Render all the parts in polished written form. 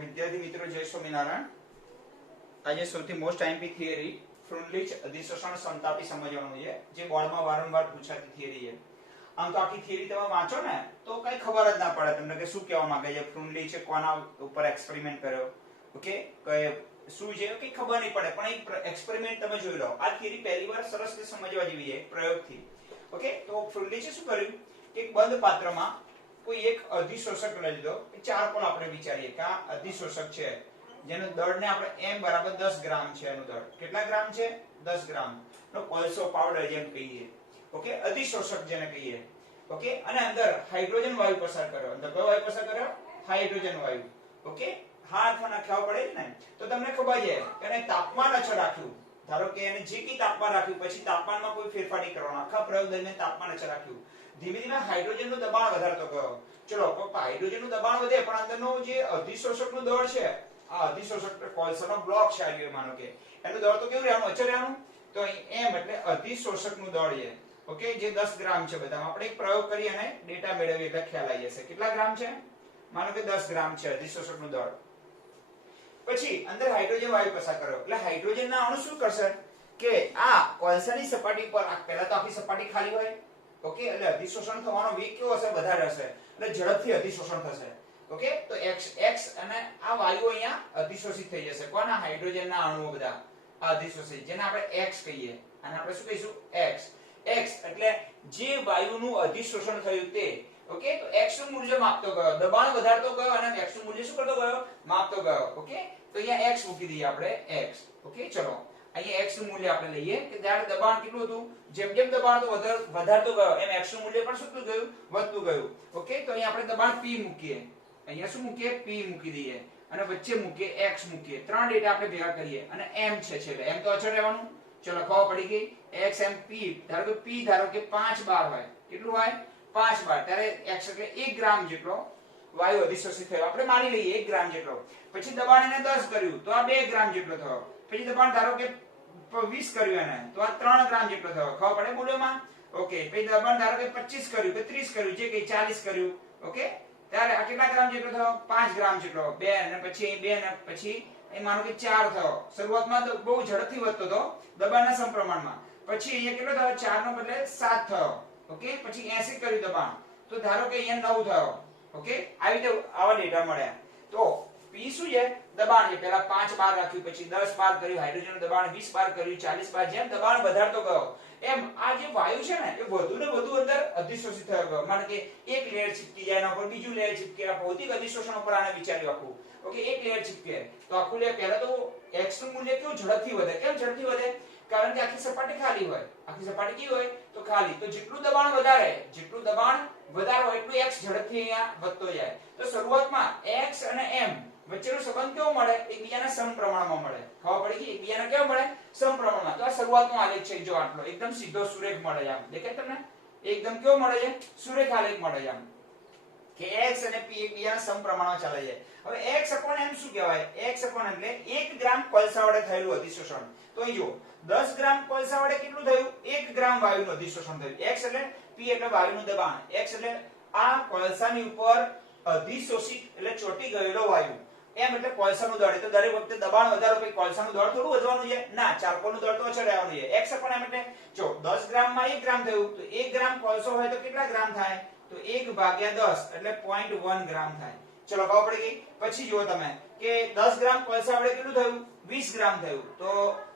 વિદ્યાર્થી મિત્રો જય સ્વામિનારાયણ. આજે સૌથી મોસ્ટ આઈએમપી થિયરી ફ્રુન્ડલીચ અધિશોષણ સમતાપી સમજવાનું છે, જે બોર્ડમાં વારંવાર પૂછાતી થિયરી છે. આમ તો આખી થિયરી તમે વાંચો ને તો કઈ ખબર જ ના પડે તમને કે શું કહેવા માંગે છે. ફ્રુન્ડલીચે કોના ઉપર એક્સપેરિમેન્ટ કર્યો, ઓકે, કે શું છે કઈ ખબર નહીં પડે, પણ એક એક્સપેરિમેન્ટ તમે જોઈ લો. આ થિયરી પહેલીવાર સરસ રીતે સમજવા જેવી છે પ્રયોગથી. ઓકે, તો ફ્રુન્ડલીચે શું કર્યું કે એક બંધ પાત્રમાં કોઈ એક અધિશોષક લઈ લીધો. ચાર કોલ આપણે વિચારીએ કે આ અધિશોષક છે જેનું દળને આપણે m બરાબર 10 ગ્રામ છે. એનું દળ કેટલા ગ્રામ છે? 10 ગ્રામ નો કોલસો પાવડર જેમ કહીએ. ઓકે, અધિશોષક જેને કહીએ. ઓકે, અને અંદર હાઇડ્રોજન વાયુ પસાર કર્યો. અંદર કયો વાયુ પસાર કર્યો? હાઇડ્રોજન વાયુ. ઓકે, હાથ નાખ્યા પડે ને તો તમને ખબર છે કે એને તાપમાન અચળ રાખ્યું. ધારો કે એને જે કી તાપમાન રાખ્યું, પછી તાપમાનમાં કોઈ ફેરફાર નહીં કરવાનો. આખા પ્રયોગ દરમિયાન તાપમાન અચળ રાખ્યું. ધીમે ધીમે હાઇડ્રોજનનું દબાણ વધારતો ગયો. ચલો, હાઇડ્રોજનનું દબાણ વધે પણ અંદરનો જે અધિશોષકનું દળ છે, આ અધિશોષક કોલસાનો બ્લોક છે આ, માનો કે એનું દળ તો કેવું રહેવાનું? અચળ રહેવાનું. તો m એટલે અધિશોષકનું દળ છે. ઓકે, જે 10 ગ્રામ છે. બધામાં આપણે એક પ્રયોગ કરી અને ડેટા મેળવીએ એટલે ખ્યાલ આવી જશે કેટલા ગ્રામ છે. માનો કે 10 ગ્રામ છે અધિશોષકનું દળ. પછી અંદર હાઇડ્રોજન વાયુ પસાર કર્યો એટલે હાઇડ્રોજનના અણુ શું કરશે કે આ કોલસાની સપાટી પર, પહેલા તો આખી સપાટી ખાલી હોય. ઓકે, એટલે અધિશોષણ થવાનો વેગ કેવો હશે? વધારે હશે, એટલે ઝડપથી અધિશોષણ થશે. ઓકે, તો x અને આ વાયુ અહીંયા અધિશોષિત થઈ જશે. કોના? હાઇડ્રોજનના અણુઓ બધા આ અધિશોષિત, જેને આપણે x કહીએ. અને આપણે શું કહીશું? x એટલે જે વાયુનું અધિશોષણ થયું તે. ઓકે, તો x નું મૂલ્ય માપતો ગયો, દબાણ વધારતો ગયો અને x નું મૂલ્ય શું કરતો ગયો? માપતો ગયો. ઓકે, તો અહીંયા x મૂકી દઈએ આપણે x. ઓકે, ચલો અહીંયા x નું મૂલ્ય આપણે લઈએ કે જ્યારે દબાણ કેટલું હતું, જેમ જેમ દબાણ તો વધારતો ગયો એમ x નું મૂલ્ય પણ શું થતું ગયું? વધતું ગયું. ઓકે, તો અહીંયા આપણે દબાણ p મૂકીએ. અહીંયા શું મૂકીએ? p મૂકી દઈએ અને વચ્ચે મૂકીએ x મૂકીએ. ત્રણ ડેટા આપણે ભેગા કરીએ અને m છે છેલ્લે. m તો અચળ રહેવાનું. ચલો, ખબર પડી ગઈ. x m p, ધારો કે 5 બાર હોય. કેટલું હોય? 5 બાર. ત્યારે x એટલે 1 ગ્રામ જેટલો વાયુ અધિશોષિત થયો. આપણે માની લઈએ 1 ગ્રામ જેટલો. પછી દબાણ એને 10 કર્યું તો આ 2 ગ્રામ જેટલો થયો. પછી દબાણ ધારો કે 20 કર્યું એને તો આ 3 ગ્રામ જેટલો થયો. ખબર પડે બોલ્યોમાં? ઓકે, પછી દબાણ ધારો કે 25 કર્યું કે 30 કર્યું, જે કે 40 કર્યું. ઓકે, ત્યારે આ કેટલા ગ્રામ જેટલો થયો? 5 ગ્રામ જેટલો. 2 અને પછી 2 અને પછી એ માનો કે 4 થયો. શરૂઆતમાં તો બહુ ઝડપથી વધતો હતો દબાણના સમપ્રમાણમાં. પછી અહીંયા કેટલો થયો? 4 નો બદલે 7 થયો. ઓકે, પછી 80 કર્યું દબાણ તો ધારો કે અહીંયા 9 થયો. ઓકે, આવી રીતે આવા ડેટા મળ્યા. તો p શું છે? દબાણ છે. પહેલા 5 બાર રાખ્યું, પછી 10 બાર કર્યું, હાઇડ્રોજનનું દબાણ 20 બાર કર્યું, 40 બાર. જેમ દબાણ વધારતો ગયો એમ આ જે વાયુ છે ને એ વધુ ને વધુ અંદર અધિશોષિત થયો ગયો. માનો કે એક લેયર ચીપકી જાય, એના ઉપર બીજું લેયર ચીપકે. આ ભૌતિક અધિશોષણ ઉપર આને વિચાર્યું આખું. ઓકે, એક લેયર ચીપકે તો આખું લેયર. પહેલા તો x નું મૂલ્ય કેવું ઝડપથી વધે. કેમ ઝડપથી વધે? કારણ કે આખી સપાટી ખાલી હોય. આખી સપાટી કેવી હોય? તો ખાલી. તો જેટલું દબાણ વધારે હોય એટલું x ઝડપથી અહીંયા વધતો જાય. તો શરૂઆતમાં x અને m વચ્ચેનો સંબંધ કેવો મળે? એકબીજાના સમપ્રમાણમાં મળે. ખબર પડી ગઈ? એકબીજાના કેવો મળે? સમપ્રમાણમાં. તો આ શરૂઆતનો આલેખ છે. જો આટલો એકદમ સીધો સુરેખ મળે છે. આમ દેખાય તમને? એકદમ કેવો મળે છે? સુરેખ આલેખ મળે છે. આમ કે x અને p એકબીજાના સમપ્રમાણમાં ચાલે છે. હવે x upon m શું કહેવાય? x upon m એટલે 1 ગ્રામ કોલસા વડે થયેલું અધિશોષણ. તો અહીં જો 10 ગ્રામ કોલસા વડે કેટલું થયું? 1 ગ્રામ વાયુનું અધિશોષણ થયું. x એટલે p એટલે વાયુનું દબાણ. x એટલે આ કોલસાની ઉપર અધિશોષિત એટલે ચોંટી ગયેલો વાયુ. m એટલે કોલસાનું દળ. તો દરેક વખતે દબાણ વધારો પછી કોલસાનું દળ થોડું વધવાનું છે? ના, ચારકોલનું દળ તો અચળ રહેવાનું છે. x upon m એટલે જો 10 ગ્રામમાં 1 ગ્રામ થયું તો 1 ગ્રામ કોલસો હોય તો કેટલા ગ્રામ થાય? તો 1 ભાગ્યા 10 એટલે 0.1 ગ્રામ થાય. ચલો, ખબર પડી ગઈ? પછી જુઓ તમે કે 10 ગ્રામ કોલસા વડે કેટલું થયું? 20 ગ્રામ થયું. તો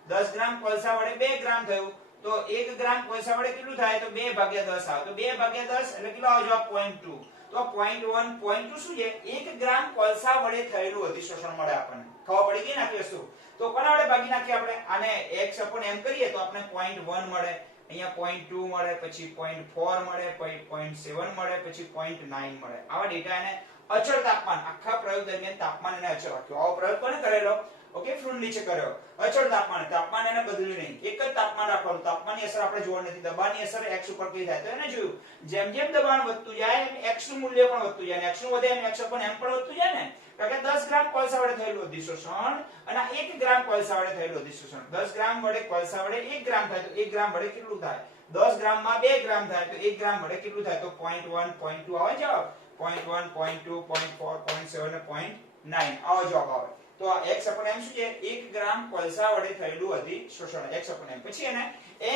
10 ગ્રામ કોલસા વડે 2 ગ્રામ થયું. તો 1 ગ્રામ કોલસા વડે કેટલું થાય? તો 2 ભાગ્યા 10 આવે. તો 2 ભાગ્યા 10 એટલે કેટલો આવે? 0.2. તો 0.1 0.2 શું છે? 1 ગ્રામ કોલસા વડે થયેલું અધિશોષણ મળે આપણને. ખબર પડી ગઈ ને આખી વસ્તુ? તો કોના વડે ભાગી નાખીએ આપણે? આને x upon m કરીએ તો આપણે 0.1 મળે, અહીંયા 0.2 મળે, પછી 0.4 મળે, પછી 0.7 મળે, પછી 0.9 મળે. આવા ડેટા એને અચળ તાપમાન, આખા પ્રયોગ દરમિયાન તાપમાન એને અચળ રાખ્યું. આવો પ્રયોગ કોને કરેલો? ઓકે, ફ્લુઇડ નીચે કર્યો. અચળ તાપમાન, તાપમાન એને બદલ્યું નહીં, એક જ તાપમાન રાખવાનું. તાપમાનની અસર આપણે જોવાની નથી. દબાણની અસર x ઉપર કઈ થાય તો એને જોયું. જેમ જેમ દબાણ વધતું જાય એમ x નું મૂલ્ય પણ વધતું જાય, અને x નું વધે એમ x પણ એમ પણ વધતું જાય ને. કારણ કે 10 ગ્રામ કોલસા વડે થયેલું અધિશોષણ અને 1 ગ્રામ કોલસા વડે થયેલું અધિશોષણ. 10 ગ્રામ વડે કોલસા વડે 1 ગ્રામ થાય તો 1 ગ્રામ વડે કેટલું થાય? 10 ગ્રામમાં 2 ગ્રામ થાય તો 1 ગ્રામ વડે કેટલું થાય? તો 0.1 0.2 આવે જવાબ. 0.1 0.2 0.4 0.7 અને 0.9 આવો જવાબ આવે. તો આ x m શું છે? 1 ગ્રામ કોલસા વડે થયેલું અધિશોષણ x m. પછી એને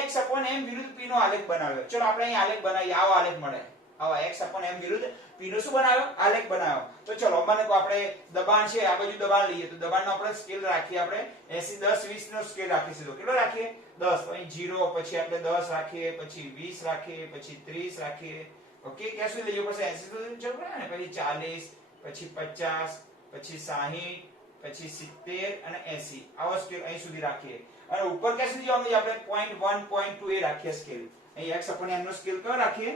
x m વિરુદ્ધ p નો આલેખ બનાવ્યો. ચલો આપણે અહીં આલેખ બનાવીએ. આવો આલેખ મળે. આવા x m વિરુદ્ધ p નો શું બનાવ્યો? આલેખ બનાવ્યો. તો ચલો મને કહો, આપણે દબાણ છે, આ બાજુ દબાણ લઈએ તો દબાણનો આપણે સ્કેલ રાખીએ. આપણે 80 10 20 નો સ્કેલ રાખીશું. તો કેટલો રાખીએ? 10. તો અહીં 0, પછી આપણે 10 રાખીએ, પછી 20 રાખીએ, પછી 30 રાખીએ. ઓકે, ક્યાં સુધી લઈ જવું પડશે? 80 સુધી જવું પડે ને. પછી 40, પછી 50, પછી 60, પછી 70 અને 80. આવો સ્કેલ અહીં સુધી રાખીએ. અને ઉપર ક્યાં સુધી જવાનું છે? આપણે 0.1 0.2 એ રાખીએ સ્કેલ. અહીં x m નો સ્કેલ કયો રાખીએ?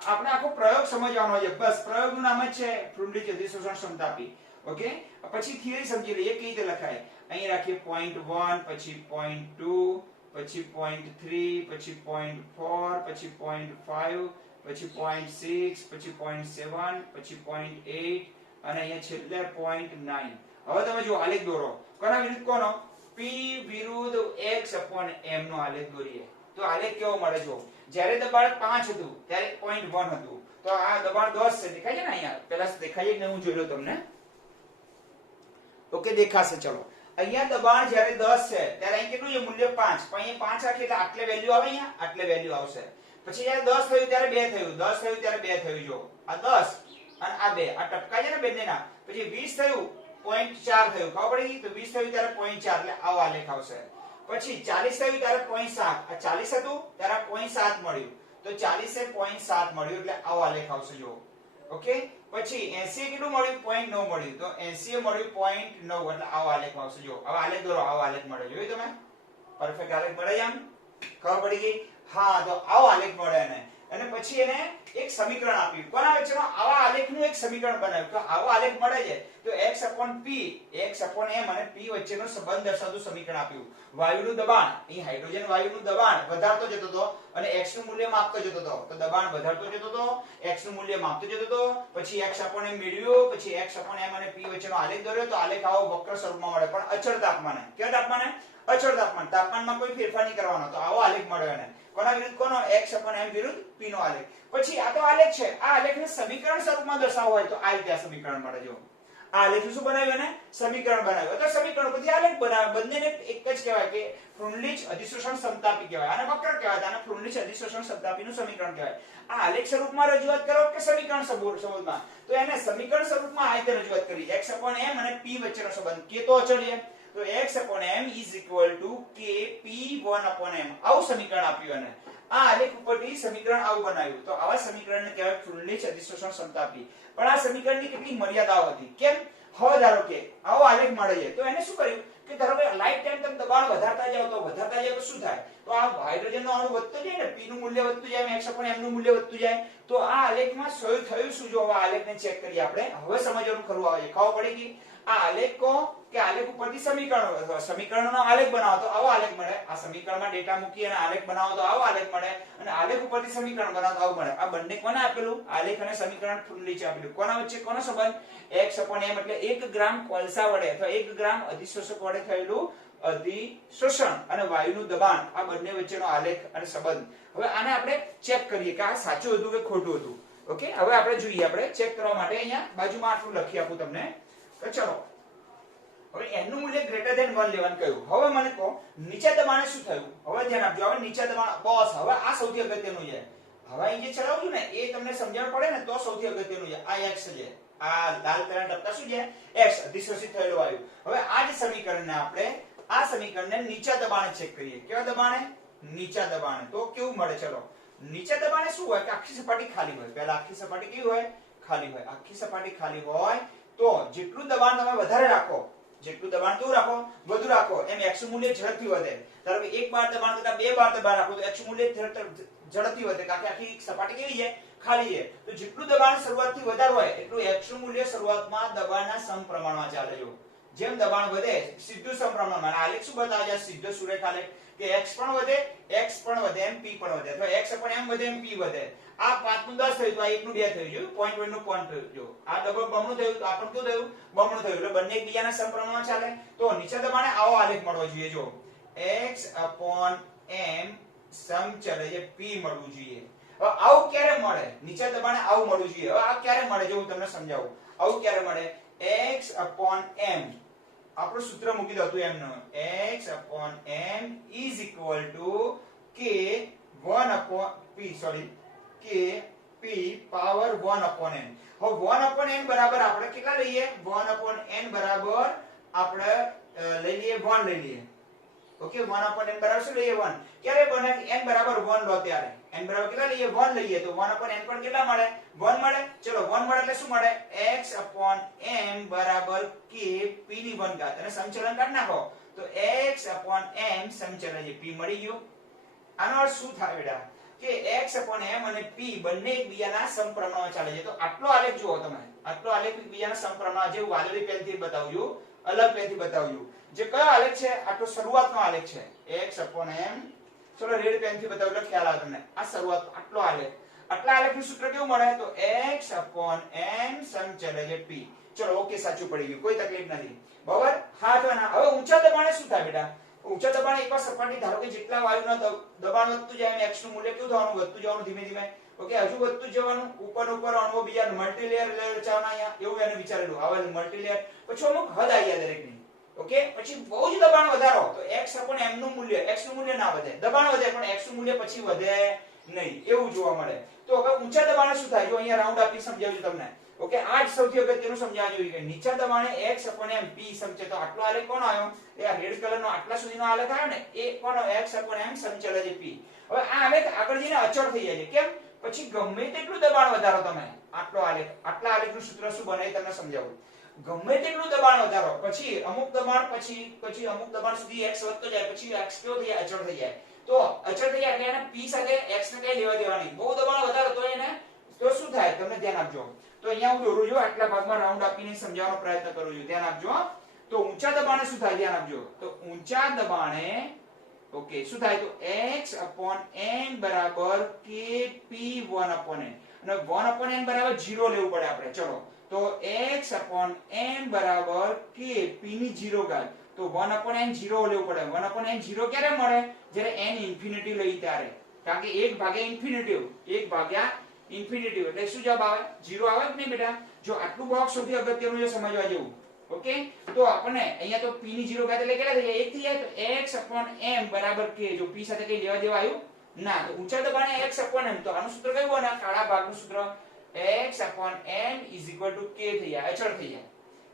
આપણે આખો પ્રયોગ સમજવાનો છે. બસ પ્રયોગનું નામ જ છે ફ્લુઇડ અધિશોષણ સમતાપી. ઓકે, પછી થિયરી સમજી લઈએ કેવી રીતે લખાય. અહીં રાખીએ 0.1, પછી 0.2, પછી 0.3, પછી 0.4, પછી 0.5, પછી 0.6, પછી 0.7, પછી 0.8 અને અહીંયા છેલ્લે 0.9. હવે તમે જો આલેખ દોરો. કોના વિરુદ્ધ કોનો? p વિરુદ્ધ x m નો આલેખ દોરીએ. તો આલેખ કેવો મળે? જો જ્યારે દબાણ 5 હતું ત્યારે 0.1 હતું. તો આ દબાણ 10 છે, દેખાય છે ને અહીંયા? પહેલા દેખાય જ ને, હું જોઈ લઉં તમને. ઓકે, દેખાશે. ચલો, અહીંયા દબાણ જ્યારે 10 છે ત્યારે અહીં કેટલું છે? મૂલ્ય 5. પણ અહીંયા 5 રાખીએ એટલે આટલે વેલ્યુ આવે, અહીંયા આટલે વેલ્યુ આવશે. પછી જ્યારે 10 થયું ત્યારે 2 થયું, 10 થયું ત્યારે 2 થયું. જો આ 10 અને આ 2 આ ટપકા છે ને બંનેના. પછી 20 થયું 0.4 થયું, ખબર પડી? તો 20 થયું ત્યારે 0.4 એટલે આવો આલેખ આવશે. પછી 40 થયું ત્યારે 0.7, આ 40 હતું ત્યારે 0.7 મળ્યું, તો 40 એ 0.7 મળ્યું એટલે આવો આલેખ આવશે. જો ઓકે, પછી 80 એ કેટલું મળ્યું? 0.9 મળ્યું, તો 80 એ મળ્યું 0.9 એટલે આવો આલેખ આવશે. જો હવે આલેખ દોરો. આવો આલેખ મળે. જોયું તમે? પરફેક્ટ આલેખ મળે છે. આમ ખબર પડી ગઈ? હા, તો આવો આલેખ મળે એને. અને પછી એને એક સમીકરણ આપ્યું. કોના વચ્ચેનો? આવા આલેખનું એક સમીકરણ બનાવ્યું. તો આવો આલેખ મળે છે તો x m અને p વચ્ચેનો સંબંધ દર્શાવતું સમીકરણ આપ્યું. વાયુનું દબાણ, અહીં હાઇડ્રોજન વાયુનું દબાણ વધારતો જતો હતો અને x નું મૂલ્ય માપતો જતો હતો. તો દબાણ વધારતો જતો હતો, x નું મૂલ્ય માપતો જતો હતો. પછી x m મેળવ્યો, પછી x m અને p વચ્ચેનો આલેખ દોર્યો. તો આલેખ આવો વક્ર સ્વરૂપમાં મળે, પણ અચળ તાપમાને. કેવા તાપમાને? અચળ તાપમાન. તાપમાનમાં કોઈ ફેરફાર નહીં કરવાનો. તો આવો આલેખ મળ્યો એને. કોના વિરુદ્ધ કોનો? x m વિરુદ્ધ p નો આલેખ. પછી આ તો આલેખ છે, આ આલેખને સમીકરણ સ્વરૂપમાં દર્શાવવો હોય તો આ રીતે આ સમીકરણ મળે. જો આ આલેખ શું બનાવ્યું? એને સમીકરણ બનાવ્યું. તો સમીકરણ પરથી આલેખ બનાવ્યો. બંનેને એક જ કહેવાય કે ફ્લુઇડ અધિશોષણ સમતાપી કહેવાય. આને વક્ર કહેવાય, આને ફ્લુઇડ અધિશોષણ સમતાપીનું સમીકરણ કહેવાય. આ આલેખ સ્વરૂપમાં રજૂઆત કરો કે સમીકરણ સ્વરૂપમાં? તો એને સમીકરણ સ્વરૂપમાં આ રીતે રજૂઆત કરી. x m અને p વચ્ચેનો સંબંધ. કે તો અચળ છે, તો x m is equal to k p1/m. આવું સમીકરણ આપ્યું. અને આ આલેખ ઉપરથી સમીકરણ આવું બનાવ્યું. તો આવા સમીકરણને કહેવાય ફ્લુઇડ અધિશોષણ સમતાપી. પણ આ સમીકરણની કેટલીક મર્યાદાઓ હતી. કેમ? હવે ધારો કે આવો આલેખ મળે છે તો એને શું કર્યું કે ધારો કે લાઈફ ટાઈમ તમે દબાણ વધારતા જાવ તો શું થાય? તો આ હાઇડ્રોજનનો અણુ વધતો જાય ને, p નું મૂલ્ય વધતું જાય, x m નું મૂલ્ય વધતું જાય. તો આ આલેખમાં થયું શું? જો આ આલેખને ચેક કરીએ આપણે. હવે સમજવાનું ખરું આવે છે. ખબર પડી ગઈ? આ આલેખ કો કે આલેખ ઉપરથી સમીકરણોનો આલેખ બનાવો તો આવો આલેખ મળે. આ સમીકરણમાં ડેટા મૂકી અને આલેખ બનાવો તો આવો આલેખ મળે. અને આલેખ ઉપરથી સમીકરણ બનાવો તો આવું મળે. આ બંને કોને આપેલું? આલેખ અને સમીકરણ ફ્લુઇડ આપેલું. કોના વચ્ચે કોનો સંબંધ? x m એટલે 1 ગ્રામ કોલસા વડે અથવા 1 ગ્રામ અધિશોષક વડે થયેલું અધિશોષણ અને વાયુનું દબાણ, આ બંને વચ્ચેનો આલેખ અને સંબંધ. હવે આને આપણે ચેક કરીએ કે આ સાચું હતું કે ખોટું હતું. ઓકે, હવે આપણે જોઈએ. આપણે ચેક કરવા માટે અહીંયા બાજુમાં આટલું લખી આપું તમને. તો ચલો, હવે n નું મૂલ્ય ગ્રેટર ધેન 1 લેવાનું કહ્યું. હવે મને કહો નીચા દબાણે શું થયું? હવે ધ્યાન આપજો. હવે નીચા દબાણ બસ, હવે આ સૌથી અગત્યનું છે. હવે અહીં જે ચલાવું છું ને એ તમને સમજણ પડે ને તો સૌથી અગત્યનું છે. આ x છે, આ લાલ કલરના ટપકા શું છે? x, અધિશોષિત થયેલો વાયુ. હવે આ જ સમીકરણને આપણે આ સમીકરણને નીચા દબાણે ચેક કરીએ. કેવા દબાણે? નીચા દબાણે. તો કેવું મળે? ચલો, નીચા દબાણે શું હોય કે આખી સપાટી ખાલી હોય. પહેલા આખી સપાટી કેવી હોય? ખાલી હોય. આખી સપાટી ખાલી હોય તો જેટલું દબાણ તમે વધારે રાખો, જેટલું દબાણ કેવું રાખો? વધુ રાખો, એમ x નું મૂલ્ય ઝડપથી વધે. ધારો કે 1 બાર દબાણ કરતા 2 બાર દબાણ રાખો તો x નું મૂલ્ય ઝડપથી વધે, કારણ કે આખી સપાટી કેવી છે? ખાલી છે. તો જેટલું દબાણ શરૂઆતથી વધારે હોય એટલું x નું મૂલ્ય શરૂઆતમાં દબાણના સમપ્રમાણમાં ચાલે. જો જેમ દબાણ વધે સીધું સમપ્રમાણમાં આલેખ શું બતાવે છે સીધો સુરેખ આલેખ કે x પણ વધે એમ p પણ વધે અથવા x પણ m વધે એમ p વધે આ 5 નું 10 થયું તો આ 1 નું 2 થયું જો પોઈન્ટ 1 નું પોઈન્ટ થયું જો આ ડબલ બમણું થયું તો આ પણ શું થયું બમણું થયું એટલે બંને એકબીજાના સમપ્રમાણમાં ચાલે તો નીચે દબાણે આવો આલેખ મળવો જોઈએ જો x m સમચલ જે p મળવું જોઈએ હવે આવું ક્યારે મળે નીચે દબાણે આવું મળવું જોઈએ હવે આ ક્યારે મળે જો હું તમને સમજાવું આવું ક્યારે મળે x m આપણું સૂત્ર મૂકી દો તું એમનો x m is equal to k 1 p p power 1 n હવે 1 n બરાબર આપણે કેટલા લઈએ 1 n બરાબર આપણે લઈ લઈએ 1 લઈ લઈએ ઓકે 1 n બરાબર શું લઈએ 1 ક્યારે બને n બરાબર 1 લો ત્યારે n બરાબર કેટલા લઈએ 1 લઈએ તો 1 n પણ કેટલા મળે 1 મળે ચલો 1 મળે એટલે શું મળે x m બરાબર k p ની 1 ઘાત અને સમચલન કાઢ નાખો તો x m સમચલન જે p મળી ગયું આનો અર્થ શું થાય બેટા કે x m અને p બંને એકબીજાના સમપ્રમાણમાં ચાલે છે તો આટલો આલેખ જુઓ તમે આટલો આલેખ એકબીજાના સમપ્રમાણ જે વાદળી પેનથી બતાવ્યું અલગ પેનથી બતાવ્યું જે કયો આલેખ છે આટલો શરૂઆતનો આલેખ છે x m ચલો રેડ પેનથી બતાવ્યું એટલે ખ્યાલ આવે તમને આ શરૂઆત આટલો આલેખ આટલા આલેખનું સૂત્ર કેવું મળે તો x m સમચલ જે p ચલો ઓકે સાચું પડી ગયું કોઈ તકલીફ નથી બરાબર હા તો ના હવે ઊંચા દબાણે શું થાય બેટા ઊંચા દબાણે એકવાર સપાટી ધારો કે જેટલા વાયુના દબાણ વધતું જાય x નું મૂલ્ય કેવું થવાનું વધતું જવાનું ધીમે ધીમે ઓકે હજુ વધતું જવાનું ઉપર અણુઓ બીજા મલ્ટીલેયર રચવાના અહીંયા એવું એને વિચારેલું હવે મલ્ટીલેયર પછી અમુક હદ આવી જાય દરેકની ઓકે પછી બહુ જ દબાણ વધારો તો x m નું મૂલ્ય x નું મૂલ્ય ના વધે દબાણ વધે પણ x નું મૂલ્ય પછી વધે નહીં એવું જોવા મળે તો હવે ઊંચા દબાણે શું થાય જો અહીંયા રાઉન્ડ આપી સમજાવ્યું તમને ઓકે આ જ સૌથી અગત્યનું સમજાવવા જોઈએ કે નીચા દબાણે x m p સમચે તો આટલો આલેખ કોણ આવ્યો એ આ રેડ કલરનો આટલા સુધીનો આલેખ આવ્યો ને એ કોણ x m સમચલ છે p હવે આ આલેખ આગળ જઈને અચળ થઈ જાય છે કેમ પછી ગમે તેટલું દબાણ વધારો તમે આટલો આલેખ આટલા આલેખનું સૂત્ર શું બને એ તમને સમજાવું ગમે તેટલું દબાણ વધારો પછી અમુક દબાણ પછી અમુક દબાણ સુધી x વધતો જાય પછી x કેવો થઈ જાય અચળ થઈ જાય તો અચળ થઈ જાય એટલે એને p સાથે x ને કઈ લેવા દેવા નહીં બહુ દબાણ વધારો તો એને તો શું થાય તમને ધ્યાન આપજો તો અહીંયા હું દોરું છું આટલા ભાગમાં રાઉન્ડ આપીને સમજાવવાનો પ્રયત્ન કરું છું ધ્યાન આપજો તો ઊંચા દબાણે શું થાય ધ્યાન આપજો તો ઊંચા દબાણે ઓકે શું થાય તો x m બરાબર k p 1 n અને 1 n બરાબર 0 લેવું પડે આપણે ચલો તો x m બરાબર k p ની 0 ઘાત તો 1 n 0 લેવું પડે 1 n 0 ક્યારે મળે જ્યારે n ઇન્ફિનિટી લઈ ત્યારે કારણ કે 1 ભાગ્યા ઇન્ફિનિટી એટલે શું જવાબ આવે 0 આવે કે નહીં બેટા જો આટલું બોક્સ સૌથી અગત્યનું છે સમજવા જેવું ઓકે તો આપણને અહીંયા તો p ની 0 ઘાત એટલે કેટલા થઈ જાય 1 થઈ જાય તો x m બરાબર k જો p સાથે કઈ લેવા દેવા આવ્યું ના તો ઊંચા દબાણે x m તો આનું સૂત્ર કયું બને કાળા ભાગનું સૂત્ર x m k થઈ જાય અચળ થઈ જાય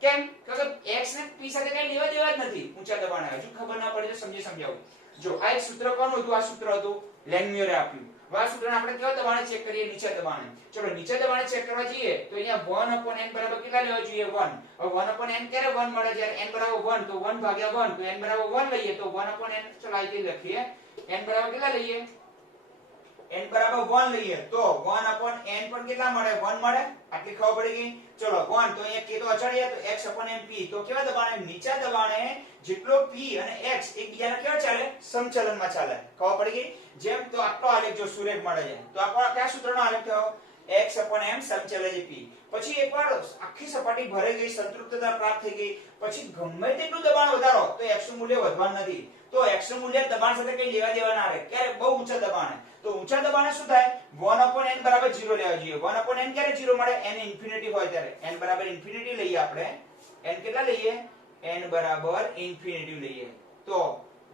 કેમ કારણ કે x ને p સાથે કઈ લેવા દેવા જ નથી ઊંચા દબાણે હજુ ખબર ના પડે તો સમજાવું જો આ એક સૂત્ર કોનું હતું આ સૂત્ર હતું લેન્ગમ્યુરે આપ્યું આ સૂત્રને આપણે કેવા દબાણે ચેક કરીએ નીચે દબાણે ચલો નીચે દબાણે ચેક કરવા જઈએ તો અહીંયા 1 n બરાબર કેટલા લેવા જોઈએ 1 હવે 1 n ક્યારે 1 મળે જ્યારે n બરાબર 1 તો 1 ભાગ્યા 1 તો n બરાબર 1 લઈએ તો 1 n ચલો આ રીતે લખીએ n બરાબર કેટલા લઈએ n બરાબર 1 લઈએ તો 1 n પણ કેટલા મળે 1 મળે આટલી ખબર પડી ગઈ ચલો 1 તો અહીંયા k તો અચળ છે તો x m p તો કેવા દબાણે નીચા દબાણે જેટલો p અને x એકબીજાના કેવા ચાલે સમચલનમાં ચાલે ખબર પડી ગઈ જેમ તો આટલો આલેખ જો સુરેખ મળે છે તો આપણો કયા સૂત્રનો આલેખ થયો x m સમચલ છે p પછી એકવાર આખી સપાટી ભરાઈ ગઈ સંતૃપ્તતા પ્રાપ્ત થઈ ગઈ પછી ગમે તેટલું દબાણ વધારો તો x નું મૂલ્ય વધવાનું નથી તો x નું મૂલ્ય દબાણ સાથે કઈ લેવા દેવા ના રહે ક્યારે બહુ ઊંચા દબાણે તો ઊંચા દબાણે શું થાય 1 n બરાબર 0 લેવા જોઈએ 1 n ક્યારે 0 મળે n ઇન્ફિનિટી હોય ત્યારે n બરાબર ઇન્ફિનિટી લઈએ આપણે n કેટલા લઈએ n બરાબર ઇન્ફિનિટી લઈએ તો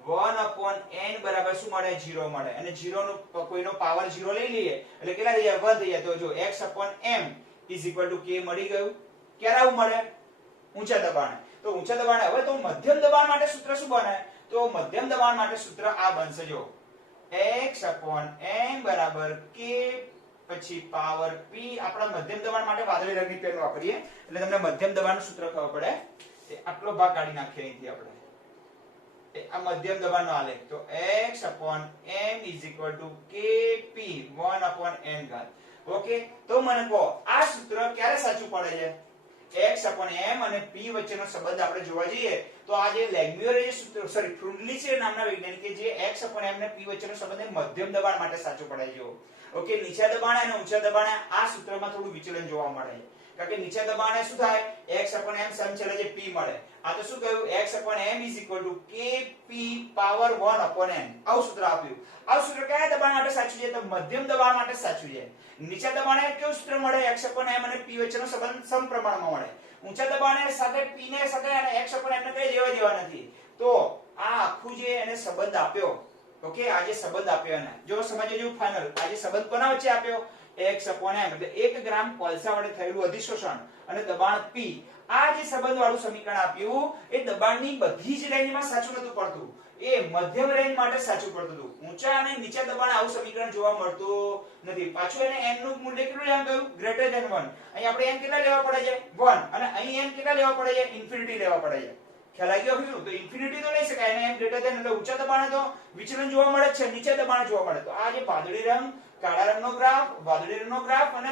1 n બરાબર શું મળે 0 મળે અને 0 નો કોઈનો પાવર 0 લઈ લઈએ એટલે કેટલા થઈ જાય 1 થઈ જાય તો જો x m k મળી ગયું ક્યારે આવું મળે ઊંચા દબાણે તો ઊંચા દબાણે હવે તો મધ્યમ દબાણ માટે સૂત્ર શું બને તો મધ્યમ દબાણ માટે સૂત્ર આ બનશે જો x m બરાબર k પછી પાવર p આપણા મધ્યમ દબાણ માટે વાદળી રંગની પેન વાપરીએ એટલે તમને મધ્યમ દબાણનું સૂત્ર ખબર પડે એ આટલો ભાગ કાઢી નાખીએ અહીંથી આપણે આ મધ્યમ દબાણનો આલેખ તો x m k p 1 n ઘાત ઓકે તો મને કહો આ સૂત્ર ક્યારે સાચું પડે છે x m અને p વચ્ચેનો સંબંધ આપણે જોવા જઈએ તો આ જે લેગ્મ્યુરે જે સૂત્ર સોરી ફ્રુન્ડલી છે નામના વૈજ્ઞાનિકે જે x m ને p વચ્ચેનો સંબંધ એ મધ્યમ દબાણ માટે સાચો પડાય છે. ઓકે, નીચા દબાણે અને ઊંચા દબાણે આ સૂત્રમાં થોડું વિચલન જોવા મળે છે. કારણ કે નીચા દબાણે શું થાય x m સમછેદે જે p મળે. આ તો શું કહ્યું x m kp power 1 n આવું સૂત્ર આપ્યું. આ સૂત્ર કયા દબાણ માટે સાચું છે? તો મધ્યમ દબાણ માટે સાચું છે. નીચા દબાણે કેવું સૂત્ર મળે? x m અને p વચ્ચેનો સંબંધ સમપ્રમાણમાં મળે. ઊંચા દબાણે સાથે p ને સાથે અને x m ને કઈ લેવા નથી. તો આ આખું જે એને સંબંધ આપ્યો, ઓકે, આ જે સંબંધ આપ્યો એને જો સમજજો ફાઇનલ. આ જે સંબંધ કોના વચ્ચે આપ્યો? x m એટલે 1 ગ્રામ કોલસા વડે થયેલું અધિશોષણ અને દબાણ p. આ જે સંબંધ વાળું સમીકરણ આપ્યું એ દબાણની બધી જ રેન્જમાં સાચું નતું પડતું, એ મધ્યમ રેન્જ માટે સાચું પડતું હતું. ઊંચા અને નીચા દબાણે આવું સમીકરણ જોવા મળતું નથી. પાછું એને n નું મૂલ્ય કેટલું લેવાનું કહ્યું? Greater than 1. અહીં આપણે n કેટલા લેવા પડે છે? 1. અને અહીં n કેટલા લેવા પડે છે? ઇન્ફિનિટી લેવા પડે છે. ખ્યાલ આવી ગયો? તો ઇન્ફિનિટી તો લઈ શકાય અને n ગ્રેટર ધેન એટલે ઊંચા દબાણે તો વિચલન જોવા મળે છે, નીચા દબાણે જોવા મળે. તો આ જે વાદળી રંગ, કાળા રંગનો ગ્રાફ, વાદળી રંગનો ગ્રાફ અને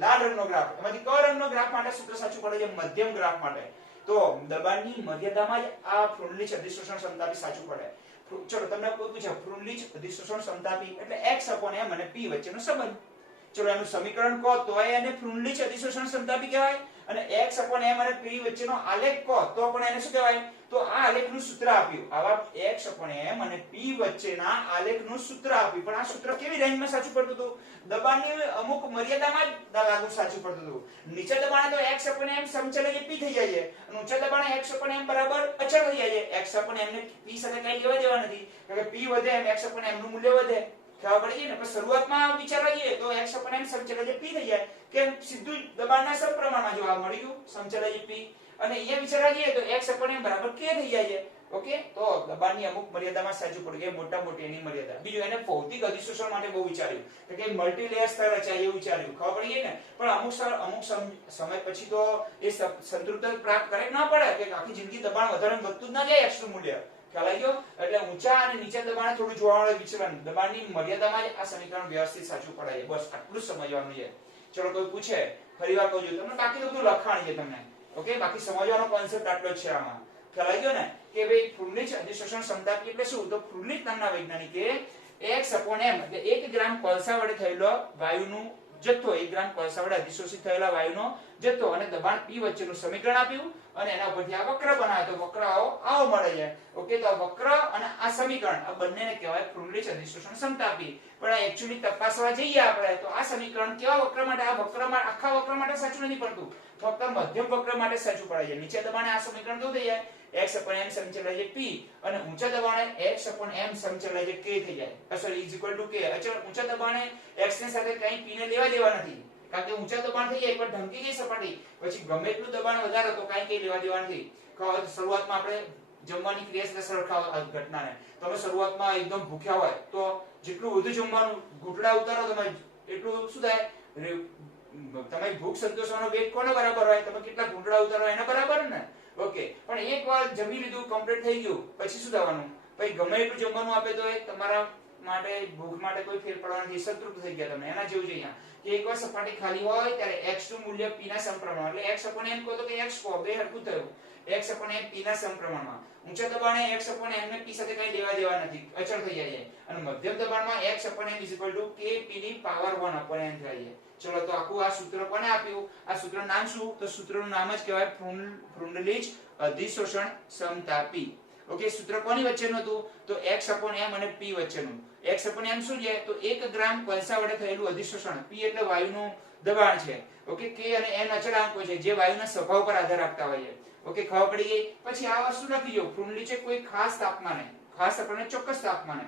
લાલ રંગનો ગ્રાફ, એમાંથી કયો રંગનો ગ્રાફ માટે સૂત્ર સાચું પડે છે? મધ્યમ ગ્રાફ માટે. તો દબાણની મર્યાદામાં જ આ ફ્રુન્ડલીચ અધિશોષણ ક્ષમતાપી સાચું પડે. ચલો તમને કોઈ પૂછે ફ્રુન્ડલીચ અધિશોષણ ક્ષમતાપી એટલે x m અને p વચ્ચેનો સંબંધ. ચલો એનું સમીકરણ કહો તો એને ફ્રુન્ડલીચ અધિશોષણ ક્ષમતાપી કહેવાય અને x m અને p વચ્ચેનો આલેખ કહો તો પણ એને શું કહેવાય? તો આ આલેખનું સૂત્ર આપ્યું. આવા x m અને p વચ્ચેના આલેખનું સૂત્ર આપ્યું. પણ આ સૂત્ર કેવી રેન્જમાં સાચું પડતું હતું? દબાણની અમુક મર્યાદામાં જ લાગુ સાચું પડતું હતું. નીચા દબાણે તો x m સમચલય p થઈ જાય છે અને ઊંચા દબાણે x m બરાબર અચળ થઈ જાય છે. x m ને p સાથે કઈ લેવા દેવા નથી, કારણ કે p વધે એમ x m નું મૂલ્ય વધે. ખબર પડી ગઈ ને? પણ શરૂઆતમાં વિચારવા જઈએ તો x m સમચલય p થઈ જાય કે સીધું દબાણના સમપ્રમાણમાં જોવા મળી ગયું સમચલય p. અને અહીંયા વિચારવા જઈએ તો x m બરાબર k થઈ જાય છે. ઓકે, તો દબાણની અમુક મર્યાદામાં સાચું પડી ગયું, મોટા મોટી એની મર્યાદા. બીજું એને ભૌતિક અધિશોષણ માટે બહુ વિચાર્યું કે મલ્ટી લેયર સ્તર રચાય એવું વિચાર્યું. ખબર પડી ગઈ ને? પણ અમુક સમય પછી તો એ સંતૃપ્ત પ્રાપ્ત કરે ના પડે કે આખી જિંદગી દબાણ વધારે વધતું જ ના જાય x નું મૂલ્ય. ખ્યાલ આવી ગયો? એટલે ઊંચા અને નીચા દબાણે થોડું જોવા મળે વિચલન. દબાણની મર્યાદામાં જ આ સમીકરણ વ્યવસ્થિત સાચું પડાય. બસ આટલું જ સમજવાનું છે. ચલો કોઈ પૂછે ફરીવાર કહું છું તમને, બાકી તો બધું લખાણ છે તમને. ઓકે, બાકી સમજવાનો કોન્સેપ્ટ આટલો જ છે આમાં. ખ્યાલ આવી ગયો ને? કે ભાઈ ફ્રુન્ડલીચ અધિશોષણ ક્ષમતાપી એટલે શું? તો ફ્રુન્ડલીચ નામના વૈજ્ઞાનિકે x m એટલે 1 ગ્રામ કોલસા વડે થયેલો વાયુનું જથ્થો, 1 ગ્રામ કોલસા વડે અધિશોષિત થયેલા વાયુનો જથ્થો અને દબાણ p વચ્ચેનું સમીકરણ આપ્યું અને એના ઉપરથી આ વક્ર બનાવ્યો. તો વક્ર આવો મળે છે. ઓકે, તો આ વક્ર અને આ સમીકરણ આ બંનેને કહેવાય ફ્રુન્ડલીચ અધિશોષણ ક્ષમતાપી. પણ એક્ચ્યુઅલી તપાસવા જઈએ આપણે તો આ સમીકરણ કેવા વક્ર માટે? આ વક્રમાં આખા વક્ર માટે સાચું નથી પડતું, ફક્ત મધ્યમ વક્ર માટે સાચું પડે છે. નીચે દબાણે આ સમીકરણ શું થઈ જાય? x m સમચલય p અને ઊંચા દબાણે x m સમચલય k થઈ જાય. Sorry is equal to k. અચળ ઊંચા દબાણે x ની સાથે કઈ p ને લેવા દેવા નથી, કારણ કે ઊંચા દબાણ થઈ જાય એકવાર ઢંકી ગઈ સપાટી પછી ગમે એટલું દબાણ વધારે તો કઈ લેવા દેવા નથી. શરૂઆતમાં આપણે જમવાની ક્રિયા સાથે સરખાવ ઘટનાને. તમે શરૂઆતમાં એકદમ ભૂખ્યા હોય તો જેટલું વધુ જમવાનું ઘૂંટડા ઉતારો તમે એટલું શું થાય? તમે ભૂખ સંતોષવાનો વેગ કોનો બરાબર હોય? તમે કેટલા ઘૂંટડા ઉતારો એના બરાબર ને? ઓકે, પણ એકવાર જમી લીધું કમ્પ્લીટ થઈ ગયું પછી શું થવાનું? પછી ગમે એટલું જમવાનું આપે તો એ તમારા માટે ભૂખ માટે કોઈ ફેર પડવાનો નથી, સંતૃપ્ત થઈ ગયા તમે. એના જેવું છે અહીંયા કે એકવાર સપાટી ખાલી હોય ત્યારે x નું મૂલ્ય p ના સમપ્રમાણમાં, એટલે x m કહો તો કે x કહો, બે હરખું થયું. x m p ના સમપ્રમાણમાં. ઊંચા દબાણે x m ને p સાથે કઈ લેવા દેવા નથી, અચળ થઈ જાય છે. અને મધ્યમ દબાણમાં x m k p ની પાવર 1 n થાય છે. ચલો તો આખું આ સૂત્ર કોને આપ્યું? આ સૂત્રનું નામ શું? તો સૂત્રનું નામ જ કહેવાય ફ્રુન્ડલીચ અધિશોષણ સમતાપી. ઓકે, સૂત્ર કોની વચ્ચેનું હતું? તો x m અને p વચ્ચેનું. x m શું છે? તો 1 ગ્રામ કોલસા વડે થયેલું અધિશોષણ, p એટલે વાયુનું દબાણ છે. ઓકે, k અને n અચળાંકો છે જે વાયુના સ્વભાવ પર આધાર રાખતા હોય છે. ઓકે, ખબર પડી ગઈ? પછી આ વસ્તુ લખી જો, ફ્રુન્ડલીચે કોઈ ખાસ તાપમાને, ખાસ આપણને ચોક્કસ તાપમાને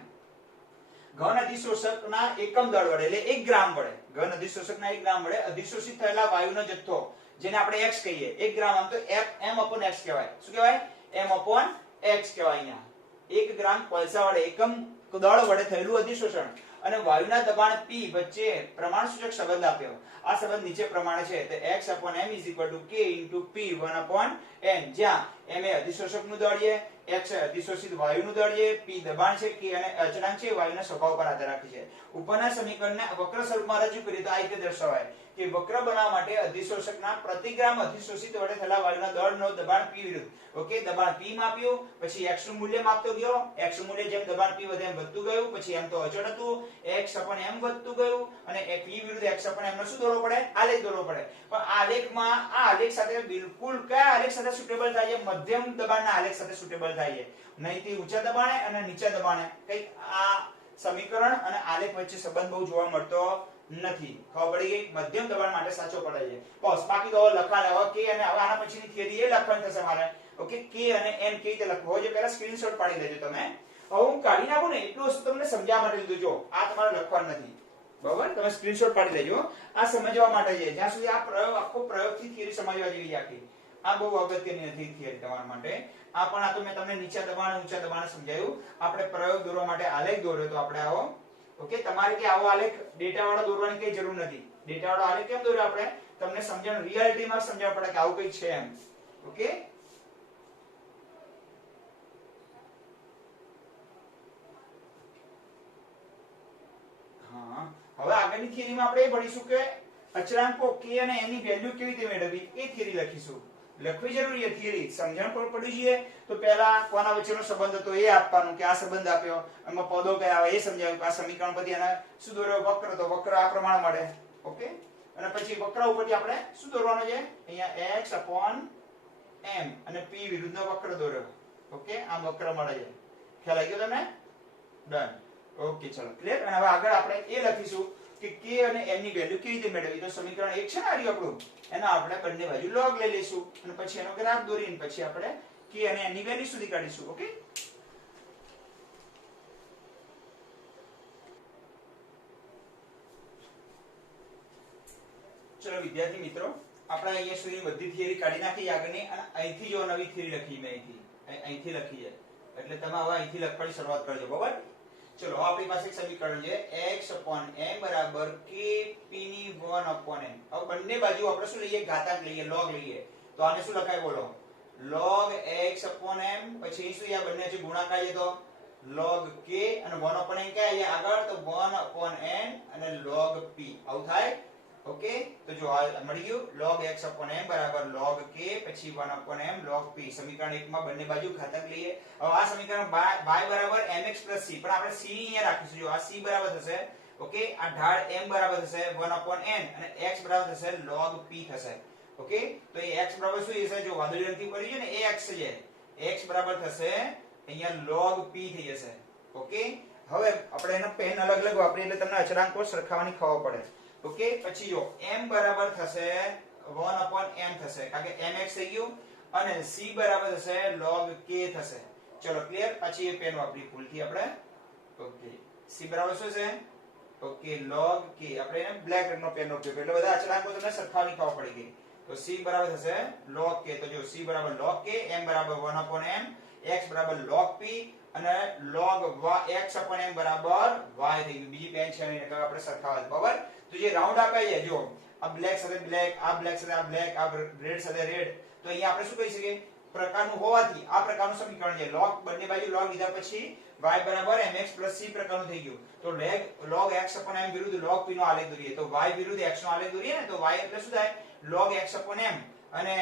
ઘન અધિશોષકના એકમ દળ વડે એટલે 1 ગ્રામ વડે, ઘન અધિશોષકના 1 ગ્રામ વડે અધિશોષિત થયેલા વાયુનો જથ્થો જેને આપણે x કહીએ, 1 ગ્રામ આમ તો m/x કહેવાય. શું કહેવાય? m/x કહેવાય. અહીંયા 1 ગ્રામ કોલસા વડે એકમ દળ વડે થયેલું અધિશોષણ અને વાયુના દબાણ p વચ્ચે પ્રમાણસૂચક સંબંધ આપ્યો. આ સંબંધ નીચે પ્રમાણે છે. તો x m k p 1/n, જ્યાં m એ અધિશોષકનું દળ છે, x એ અધિશોષિત વાયુનું દળ છે, p દબાણ છે, k અને અચળાંક છે વાયુના સ્વભાવ પર આધાર રાખે છે. ઉપરના સમીકરણને વક્ર સ્વરૂપમાં રજૂ કરીએ તો આ રીતે દર્શાવાય કે વક્ર બનાવવા માટે અધિશોષકના પ્રતિ ગ્રામ અધિશોષિત વડે થયેલા વાયુના દળનો દબાણ p વિરુદ્ધ. ઓકે, દબાણ p માપ્યું, પછી x નું મૂલ્ય માપતો ગયો, x નું મૂલ્ય જેમ દબાણ p વધે એમ વધતું ગયું, પછી m તો અચળ હતું, x upon m વધતું ગયું અને p વિરુદ્ધ x upon m નો શું દોરવો પડે? આલેખ દોરવો પડે. પણ આલેખમાં આ આલેખ સાથે બિલકુલ કયા આલેખ સાથે સુટેબલ થાય છે? મધ્યમ દબાણના આલેખ સાથે સુટેબલ થાય છે. નહીંથી ઊંચા દબાણે અને નીચા દબાણે કંઈક આ સમીકરણ અને આલેખ વચ્ચે સંબંધ બહુ જોવા મળતો નથી. ખબર પડી ગઈ? મધ્યમ દબાણ માટે સાચો પડે છે. બસ બાકી તો લખાણ હવે કે અને હવે આના પછીની થિયરી એ લખવાની થશે મારે. ઓકે, કે અને n કેવી રીતે લખવો છે પહેલા સ્ક્રીનશોટ પાડી લેજો તમે. હવે હું કાઢી નાખું ને એટલું વસ્તુ તમને સમજાવવા માટે લીધું. જો આ તમારે લખવાનું નથી, બરાબર? તમે સ્ક્રીનશોટ પાડી લેજો. આ સમજવા માટે છે. જ્યાં સુધી આ પ્રયોગ આખો પ્રયોગથી થિયરી સમજવા જેવી આખી આ બહુ અગત્યની નથી થિયરી તમારા માટે. આ પણ આ તો મેં તમને નીચા દબાણ ઊંચા દબાણ સમજાવ્યું. આપણે પ્રયોગ દોરવા માટે આલેખ દોર્યો તો આપણે આવો. ઓકે, તમારે કે આવો આલેખ ડેટા વાળો દોરવાની કઈ જરૂર નથી. ડેટા વાળો આલેખ કેમ દોર્યો આપણે? તમને સમજણ રિયાલિટીમાં સમજાવવા પડે કે આવું કઈ છે એમ. ઓકે, હા, હવે આગળની થિયરીમાં આપણે એ ભણીશું કે અચળાંકો k અને n ની વેલ્યુ કેવી રીતે મેળવવી એ થિયરી લખીશું. લખવી જરૂરી છે થિયરી, સમજણ પર પડી જોઈએ તો પહેલા કોના વચ્ચેનો સંબંધ હતો એ આપવાનું કે આ સંબંધ આપ્યો, એમાં પદો કયા આવે એ સમજાવ્યું, આ સમીકરણ પરથી આને શું દોર્યો? વક્ર. તો વક્ર આ પ્રમાણે મળે. ઓકે, અને પછી વક્ર ઉપરથી આપણે શું દોરવાનું છે? અહીંયા x upon m અને p વિરુદ્ધનો વક્ર દોર્યો. ઓકે, આ વક્ર મળે છે. ખ્યાલ આવી ગયો તમને? ડન. ઓકે, ચલો ક્લિયર. અને હવે આગળ આપણે એ લખીશું કે k અને n ની વેલ્યુ કેવી રીતે મેળવવી. તો સમીકરણ 1 છે ને આ આપણું, એના આપણે બંને બાજુ log લઈ લઈશું અને પછી એનો ગ્રાફ દોરીને પછી આપણે k અને n ની વેલ્યુ સુધી કાઢીશું. ઓકે, ચલો વિદ્યાર્થી મિત્રો, આપણે અહીંયા સુધી બધી થિયરી કાઢી નાખી આગળની અને અહીંથી જો નવી થિયરી લખી મેં અહીંથી લખી છે એટલે તમે હવે અહીંથી લખવાની શરૂઆત કરજો. બરાબર? ચલો આપણી પાસે એક સમીકરણ છે x upon m બરાબર kp ની 1 upon n. હવે બંને બાજુ આપણે શું લઈએ? ઘાતાંક લઈએ, log લઈએ. તો આને શું લખાય બોલો? log x upon m, પછી શું આ બંને છે ગુણાકાર છે તો log k અને 1 upon n ક્યાં છે આગળ? તો 1 upon n અને log p. આવું થાય. ઓકે, તો જો આ મળી ગયું. log x upon m બરાબર log k પછી 1 upon m log p. સમીકરણ 1 માં બંને બાજુ ઘાતાંક લઈએ. હવે આ સમીકરણ y બરાબર mx c, પણ આપણે c અહીંયા રાખીશું. જો આ c બરાબર થશે. ઓકે, આ ઢાળ m બરાબર થશે 1 upon n અને x બરાબર થશે log p થશે. ઓકે, તો એ x બરાબર શું થશે? જો વાદળી રંગથી કર્યું છે ને એ x છે. x બરાબર થશે અહીંયા log p થઈ જશે. ઓકે, હવે આપણે એનો પેન અલગ અલગ વાપરીએ એટલે તમને અચળાંકો સરખાવવાની ખબર પડે. ઓકે, પછી જો m બરાબર થશે 1 upon m થશે કારણ કે mx થઈ ગયું અને c બરાબર થશે log k થશે. ચલો ક્લિયર. પછી એ પેન વાપરી ભૂલથી આપણે. ઓકે, c બરાબર શું છે? Okay, log k. આપણે એને બ્લેક રંગનો પેનનો ઉપયોગ કર્યો એટલે બધા અચળાંકો તમને સરખાવવાની ખબર પડી ગઈ. તો c બરાબર થશે log k. તો જો c બરાબર log k, m બરાબર 1 upon m, x બરાબર log p અને log x upon m બરાબર y થઈ ગયું. બીજી પેન છે નહીં એટલે આપણે સરખાવવા. બરાબર? તો જે રાઉન્ડ આપ્યા છે જો આ બ્લેક સાથે બ્લેક, આ બ્લેક સાથે આ બ્લેક, આ રેડ સાથે રેડ, તો અહીંયા આપણે શું કહી શકીએ? પ્રકારનું હોવાથી આ પ્રકારનું સમીકરણ છે. log બંને બાજુ log લીધા પછી y બરાબર mx c પ્રકારનું થઈ ગયું. તો log x upon m વિરુદ્ધ log p નો આલેખ દોરીએ તો y વિરુદ્ધ x નો આલેખ દોરીએ ને તો y એટલે શું થાય? log x upon m અને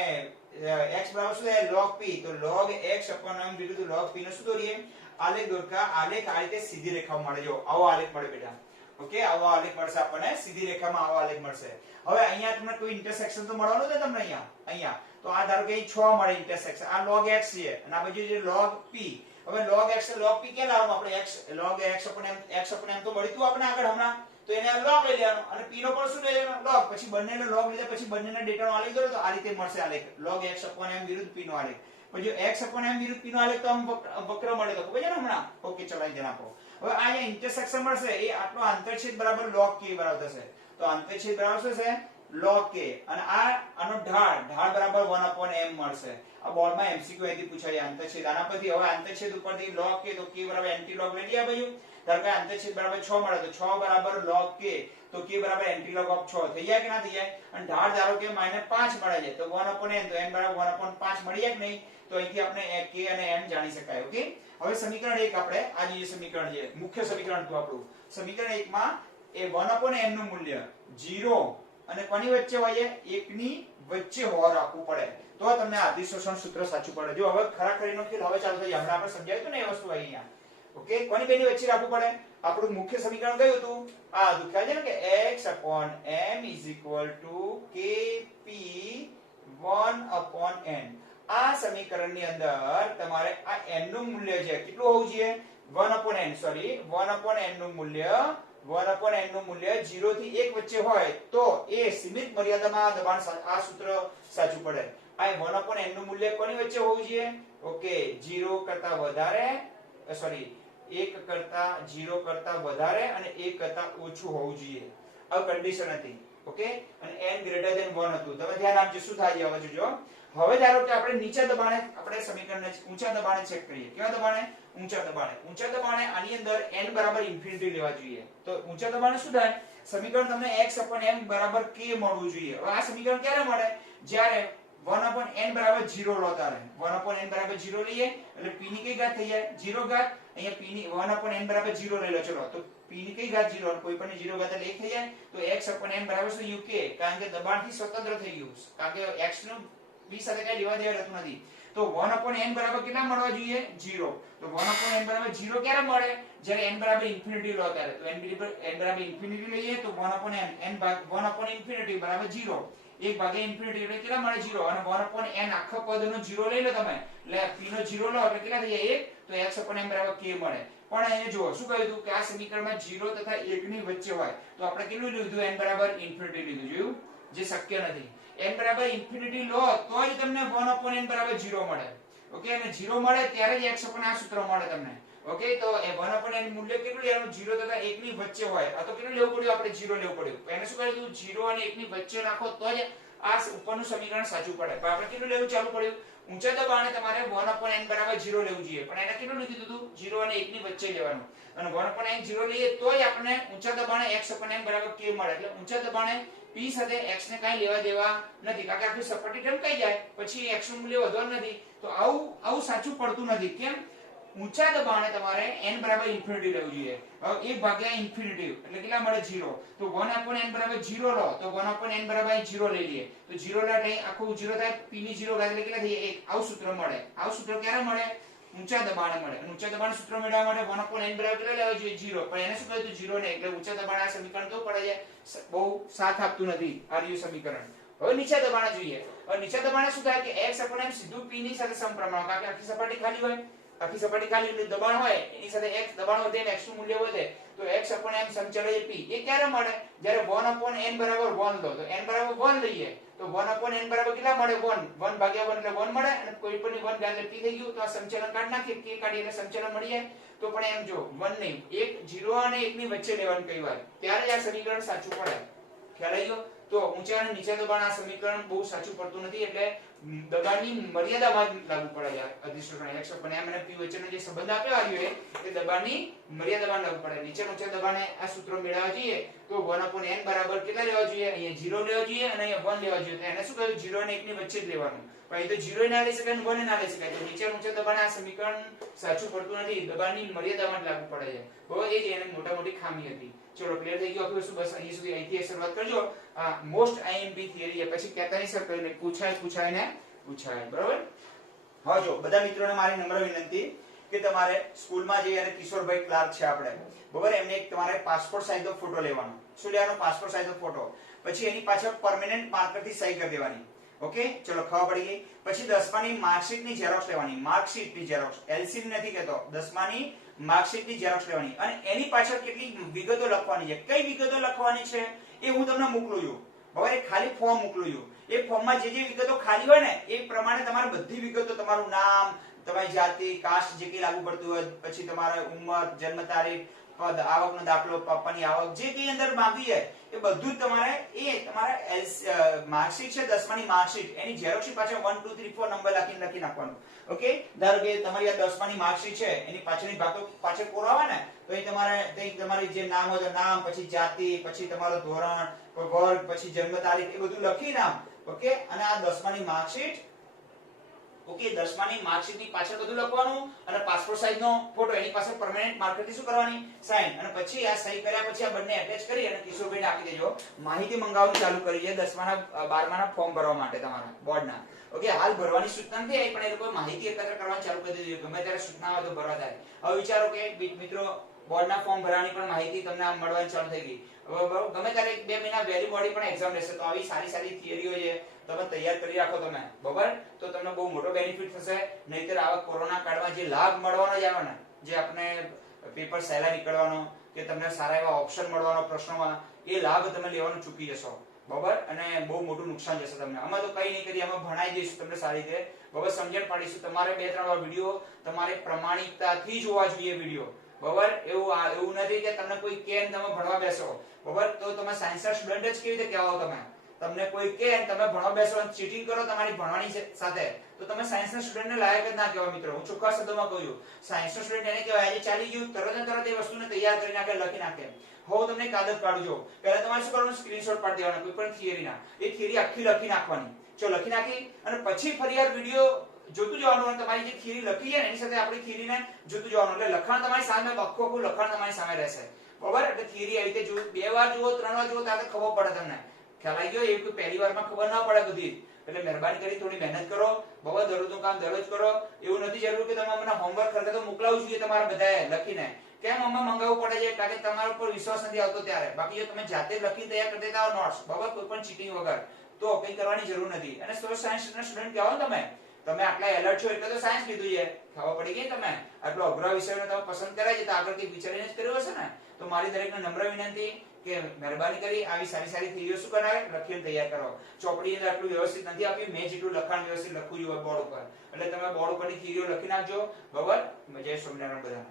x બરાબર શું થાય? log p. તો log x upon m વિરુદ્ધ log p નો શું દોરીએ? આલેખ દોરતા આલેખ આ રીતે સીધી રેખામાં મળે. જો આવો આલેખ મળે બેટા. ઓકે, આવો આલેખ મળશે આપણને સીધી રેખામાં. આવો આલેખ મળશે. હવે અહીંયા તમને કોઈ ઇન્ટરસેક્શન તો મળવાનું છે તમને અહીંયા. તો આ ધારો કે 6 મળે ઇન્ટરસેક્શન. આ log x છે અને આ બાજુ છે log p. હવે log x અને log p ક્યાં લાવવાનું આપણે? x log x upon m તો મળ્યું આપણે આગળ હમણાં. તો એને log લઈ લેવાનો અને p નો પણ શું લઈ લેવાનો? log. પછી બંનેને log લીધા પછી બંનેના ડેટાનો આલેખ દોરો તો આ રીતે મળશે આલેખ. log x upon m વિરુદ્ધ p નો આલેખ. પછી x upon m વિરુદ્ધ p નો આલેખ તો આમ વક્ર મળે તો ખબર છે ને હમણાં? ઓકે, ચલો અહીં ધ્યાન આપો. હવે આ અહીંયા ઇન્ટરસેક્શન મળશે એ આટલો આંતરછેદ બરાબર log k બરાબર થશે. તો આંતરછેદ બરાબર શું છે? log k. અને આનો ઢાળ બરાબર 1 upon m મળશે. આ બોર્ડમાં MCQ અહીંથી પૂછાય આંતરછેદ. આના પરથી હવે આંતરછેદ ઉપરથી log k તો k બરાબર anti log લઈ લે આ બાજુ. ધારો કે આંતરછેદ બરાબર 6 મળે તો 6 બરાબર log k, તો k બરાબર એન્ટીલોગ ઓફ 6 થઈ જાય કે ના થઈ જાય? અને ઢાળ ધારો કે -5 મળે છે તો 1/n, તો n બરાબર 1/5 મળી જાય કે નહીં? તો અહીંથી આપણે k અને n જાણી શકાય. ઓકે, હવે સમીકરણ 1 આપણે આ જે સમીકરણ છે મુખ્ય સમીકરણ હતું આપણું. સમીકરણ 1 માં એ 1/n નું મૂલ્ય 0 અને કોની વચ્ચે હોય છે? 1 ની વચ્ચે હોવા રાખવું પડે તો તમને અધિશોષણ સૂત્ર સાચું પડે. જો હવે ખરાખરીનો ખેલ હવે ચાલુ થઈ જાય. હમણાં આપણે સમજાવ્યું હતું ને એ વસ્તુ અહીંયા. ઓકે, કોની બેની વચ્ચે રાખવું પડે? આપણું મુખ્ય સમીકરણ કયું હતું? આ હતું, ખ્યાલ છે ને કે x/m=kp1/n. આ સમીકરણની અંદર તમારે આ n નું મૂલ્ય છે કેટલું હોવું જોઈએ? 1/n, સોરી 1/n નું મૂલ્ય 1/n નું મૂલ્ય 0 થી 1 વચ્ચે હોય તો એ સીમિત મર્યાદામાં દબાણ, આ સૂત્ર સાચું પડે. આ 1/n નું મૂલ્ય કોની વચ્ચે હોવું જોઈએ? ઓકે, 0 કરતા વધારે, સોરી 1 કરતા 0 કરતા વધારે અને 1 કરતા ઓછું હોવું જોઈએ. આ કન્ડિશન હતી. ઓકે, અને n greater than 1 હતું. તમે ધ્યાન આપજો શું થાય હવે જોજો. હવે ધારો કે આપણે નીચા દબાણે આપણે સમીકરણને ઊંચા દબાણે ચેક કરીએ. કેવા દબાણે? ઊંચા દબાણે. ઊંચા દબાણે આની અંદર n બરાબર ઇન્ફિનિટી લેવા જોઈએ. તો ઊંચા દબાણે શું થાય? સમીકરણ તમને x/m બરાબર k મળવું જોઈએ. હવે આ સમીકરણ ક્યારે મળે? જ્યારે 1/n બરાબર 0 લો ત્યારે. 1/n બરાબર 0 લઈએ એટલે p ની કઈ ઘાત થઈ જાય? 0 ઘાત. અહીંયા p ની 1/n બરાબર 0 લઈ લો. ચલો, તો p ની કઈ ઘાત 0 કોઈ પણ 0 ઘાત એટલે 1 થઈ જાય. તો x/m બરાબર શું? uk, કારણ કે દબાણથી સ્વતંત્ર થઈ ગયું. કારણ કે x નું p સાથે કઈ લેવા દેવા રહેતું નથી. તો 1/n બરાબર કેટલા મળવા જોઈએ? 0. તો 1/n બરાબર 0 ક્યારે મળે? જ્યારે n બરાબર ઇન્ફિનિટી લો ત્યારે. તો n બરાબર ઇન્ફિનિટી લઈએ તો 1/n બરાબર 0. 1 ભાગ્યા ઇન્ફિનિટી એટલે કેટલા મળે? 0. અને 1/n આખા પદનો 0 લઈ લો તમે એટલે p નો 0 લો એટલે કેટલા થઈ જાય? 1. તો x/m બરાબર k મળે. પણ અહીંયા જુઓ શું કહ્યું હતું કે આ સમીકરણમાં 0 તથા 1 ની વચ્ચે હોય તો આપણે કેટલું લીધું? n બરાબર ઇન્ફિનિટી લીધું. જોયું? જે શક્ય નથી. n બરાબર ઇન્ફિનિટી લો તો જ તમને 1/n બરાબર 0 મળે. ઓકે, અને 0 મળે ત્યારે જ x/n આ સૂત્ર મળે તમને. ઓકે, તો એ 1/n મૂલ્ય કેટલું લેવાનું? 0 તથા 1 ની વચ્ચે હોય. આ તો કેટલું લેવું પડ્યું? આપણે 0 લેવું પડ્યું. એને શું કર્યું? 0 અને 1 ની વચ્ચે રાખો તો જ આ ઉપરનું સમીકરણ સાચું પડે. પણ આપણે કેટલું લેવું ચાલુ પડ્યું? ઊંચા દબાણે તમારે 1/n બરાબર 0 લેવું જોઈએ. પણ એને કેટલું લીધું હતું? 0 અને 1 ની વચ્ચે લેવાનું. અને 1/n 0 લઈએ તોય આપણે ઊંચા દબાણે x/n બરાબર k મળે. એટલે ઊંચા દબાણે p સાથે x ને કાઈ લેવા દેવા નથી. કારણ કે આખી સપાટી ઢંકાઈ જાય પછી x નું મૂલ્ય વધવાનું નથી. તો આવું સાચું પડતું નથી. કેમ? ઊંચા દબાણે તમારે n બરાબર ઇન્ફિનિટી લેવું જોઈએ. હવે 1 ભાગ્યા ઇન્ફિનિટી એટલે કેટલા મળે? 0. તો 1/n બરાબર 0 લો તો 1/n બરાબર 0 લઈ લઈએ તો 0 લે એટલે આખું 0 થાય. p ની 0 ઘાત એટલે કેટલા થઈ જાય? 1. આવું સૂત્ર મળે. આવું સૂત્ર ક્યારે મળે? ઊંચા દબાણે મળે. અને ઊંચા દબાણે સૂત્ર મેળવવા માટે 1/n બરાબર કેટલા લેવા જોઈએ? 0. પણ એને શું કહ્યું? 0 ને. એટલે ઊંચા દબાણે આ સમીકરણ તો પડે છે બહુ સાથ આપતું નથી આ રહ્યું સમીકરણ. હવે નીચા દબાણે જોઈએ. હવે નીચા દબાણે શું થાય કે x/m સીધું p ની સાથે સમપ્રમાણ. કારણ કે આખી સપાટી ખાલી હોય. આખી સપાટી ખાલી એટલે દબાણ હોય એની સાથે x દબાણ વધે ને x નું મૂલ્ય વધે તો x/m સમચલ એ p. એ ક્યારે મળે? જ્યારે 1/n બરાબર 1 લો. તો n બરાબર 1 લઈએ તો 1/n બરાબર કેટલા મળે? 1. 1 ભાગ્યા 1 એટલે 1 મળે અને કોઈ પણ 1 ઘાત એટલે p થઈ ગયું. તો આ સંચલન કાઢી નાખીએ, k કાઢીએ એટલે સંચલન મળી જાય. તો પણ એમ જો 1 નહીં, 0 અને 1 ની વચ્ચે લેવાનું કઈ વાર ત્યારે આ સમીકરણ સાચું પડે. ખ્યાલ આવી ગયો? તો ઊંચા અને નીચા દબાણ આ સમીકરણ બહુ સાચું પડતું નથી. એટલે દબાણની મર્યાદામાં લાગુ પડે છે અધિશોષણ. x/m અને p વચ્ચેનો જે સંબંધ આપ્યો આવ્યો એ દબાણની મર્યાદામાં લાગુ પડે. નીચે ઊંચા દબાણે આ સૂત્ર મેળવવા જોઈએ તો 1/n બરાબર કેટલા લેવા જોઈએ? અહીંયા 0 લેવા જોઈએ અને અહીંયા 1 લેવા જોઈએ. તો એને શું કહ્યું? 0 અને 1 ની વચ્ચે જ લેવાનું. પણ એ તો 0 ના લઈ શકાય અને 1 ના લઈ શકાય. તો નીચે ઊંચા દબાણે આ સમીકરણ સાચું પડતું નથી. દબાણની મર્યાદામાં જ લાગુ પડે છે. બરાબર, એ જ એની મોટા મોટી ખામી હતી. ચલો, ક્લિયર થઈ ગયું આખું વસ્તુ? બસ અહીં સુધી અહીંથી શરૂઆત કરજો. આ મોસ્ટ IMP થિયરી પછી કહેતા નહીં સર કઈને પૂછાય ને પૂછાય. બરાબર? હવે જો બધા મિત્રોને મારી નમ્ર વિનંતી કે તમારે સ્કૂલમાં જઈ અને કિશોરભાઈ ક્લાર્ક છે આપણે, બરાબર, એમને એક તમારે પાસપોર્ટ સાઈઝનો ફોટો લેવાનો. શું લેવાનો? પાસપોર્ટ સાઈઝનો ફોટો. પછી એની પાછળ પરમેનન્ટ માર્કરથી સહી કરી દેવાની. ઓકે, ચલો ખબર પડી ગઈ. પછી 10માની માર્કશીટની ઝેરોક્સ લેવાની. માર્કશીટની ઝેરોક્સ, LCD નથી કહેતો. 10માની માર્કશીટની ઝેરોક્સ લેવાની અને એની પાછળ કેટલી વિગતો લખવાની છે. કઈ વિગતો લખવાની છે એ હું તમને મોકલું છું. બરાબર, એ ખાલી ફોર્મ મોકલું છું. એ ફોર્મમાં જે વિગતો ખાલી હોય ને એ પ્રમાણે તમારે બધી વિગતો, તમારું નામ, તમારી જાતિ, કાસ્ટ જે કઈ લાગુ પડતું હોય, પછી તમારા ઉંમર, જન્મ તારીખ, પદ, આવકનો દાખલો, પપ્પાની આવક, જે કઈ અંદર માંગી જાય એ બધું જ તમારે માર્કશીટ છે 10માની માર્કશીટ, એની ઝેરોક્ષ પાછળ 1 2 3 4 નંબર લખી નાખવાનું. ઓકે, ધારો કે તમારી આ 10માની માર્કશીટ છે, એની પાછળની ભાગો પાછળ કોરો આવે ને, તો એ તમારી જે નામ હોય તો નામ, પછી જાતિ, પછી તમારો ધોરણ, વર્ગ, પછી જન્મ તારીખ, એ બધું લખી નામ. ઓકે, અને આ 10માની માર્કશીટ, ઓકે, 10માની માર્કશીટ ની પાછળ બધું લખવાનું, અને પાસપોર્ટ સાઈઝ નો ફોટો, એની પાછળ પરમેનન્ટ માર્કર થી શું કરવાની, સાઈન. અને પછી આ સહી કર્યા પછી આ બંને એટેચ કરી અને કિશોરભાઈને આપી દેજો. માહિતી મંગાવવાનું ચાલુ કરી છે 10માના 12માના ફોર્મ ભરવા માટે તમારા બોર્ડના. ઓકે, હાલ ભરવાની સૂચના નથી આવી, પણ એ લોકો માહિતી એકત્ર કરવાનું ચાલુ કરી દીધું. ગમે ત્યારે સૂચના આવે તો ભરવા થાય. હવે વિચારો કે મિત્રો બોર્ડના ફોર્મ ભરવાની પણ માહિતી તમને મળવાની ચાલુ થઈ ગઈ. ગમે ત્યારે 2 મહિના વહેલી બોડી પણ એક્ઝામ રહેશે, તો આવી સારી સારી થિયરીઓ છે તમે તૈયાર કરી રાખો તમે, બરાબર, તો તમને બહુ મોટો બેનિફિટ થશે. નહીતર આવા કોરોના કાળમાં જે લાભ મળવાનો જ આવે ને, જે આપણે પેપર સહેલા નીકળવાનો, કે તમને સારા એવા ઓપ્શન મળવાનો પ્રશ્નોમાં, એ લાભ તમે લેવાનું ચૂકી જશો, બરાબર, અને બહુ મોટું નુકસાન જશે તમને. અમે તો કઈ નહીં કરીએ, અમે ભણાઈ દઈશું તમને સારી રીતે, બરાબર, સમજણ પાડીશું. તમારે 2-3 વાર વિડીયો તમારે પ્રમાણિકતાથી જોવા જોઈએ વિડીયો, બરાબર. એવું નથી કે તમને કોઈ કે તમે ભણવા બેસો, બરાબર, તો તમે સાયન્સના સ્ટુડન્ટ જ કેવી રીતે કહેવાઓ તમને કોઈ કે તમે ભણવા બેસો અને ચીટિંગ કરો તમારી ભણવાની સાથે, તો તમે સાયન્સના સ્ટુડન્ટને લાયક જ ના કહેવાય મિત્રો. હું ચોખ્ખા શબ્દોમાં કહું છું, સાયન્સનો સ્ટુડન્ટ એને કહેવાય આજે ચાલી ગયું, તરત ને તરત એ વસ્તુને તૈયાર કરી નાખે, લખી નાખે. હું તમને એક આદત પાડું. પહેલા તમારે શું કરવાનું, સ્ક્રીનશોટ પાડી દેવાના કોઈ પણ થિયરીના, એ થિયરી આખી લખી નાખવાની. જો લખી નાખી અને પછી ફરીવાર વિડિયો જોતું જવાનું, અને તમારી જે થિયરી લખી છે ને એની સાથે આપણી થિયરીને જોતું જવાનું. એટલે લખાણ તમારી સામે, આખું લખાણ તમારી સામે રહેશે, બરાબર. એટલે થિયરી આવી રીતે 2 વાર જુઓ, 3 વાર જુઓ, ત્યારે ખબર પડે તમને. ખ્યાલ આવી ગયો? એ કોઈ પહેલી વારમાં ખબર ના પડે બધી. એટલે મહેરબાની કરી થોડી મહેનત કરો, બરાબર. દરરોજનું કામ દરરોજ કરો. એવું નથી જરૂર કે તમે અમને હોમવર્ક કરતા તો મોકલાવું જોઈએ તમારા બધાએ લખીને. કેમ અમને મંગાવવું પડે છે? કારણ કે તમારા ઉપર વિશ્વાસ નથી આવતો ત્યારે. બાકી જો તમે જાતે લખીને તૈયાર કરી દેતા હો નોટ્સ, બરાબર, કોઈ પણ ચીટિંગ વગર, તો કંઈ કરવાની જરૂર નથી. અને સાયન્સના સ્ટુડન્ટ કહેવાય તમે આટલા એલર્ટ છો એટલે તો સાયન્સ લીધું છે, ખબર પડી ગઈ તમે. આટલો અઘરા વિષયને તમે પસંદ કર્યા છે તો આગળ કંઈક વિચારીને જ કર્યો હશે ને. તો મારી દરેકને નમ્ર વિનંતી કે મહેરબાની કરી આવી સારી સારી થિયરીઓ શું કરાવે, લખીને તૈયાર કરો. ચોપડીની અંદર આટલું વ્યવસ્થિત નથી આપ્યું, મેં જેટલું લખાણ વ્યવસ્થિત લખવું જોઈએ બોર્ડ ઉપર, એટલે તમે બોર્ડ ઉપરની થિયરીઓ લખી નાખજો, બરાબર. જય સ્વામિનારાયણ બધાને.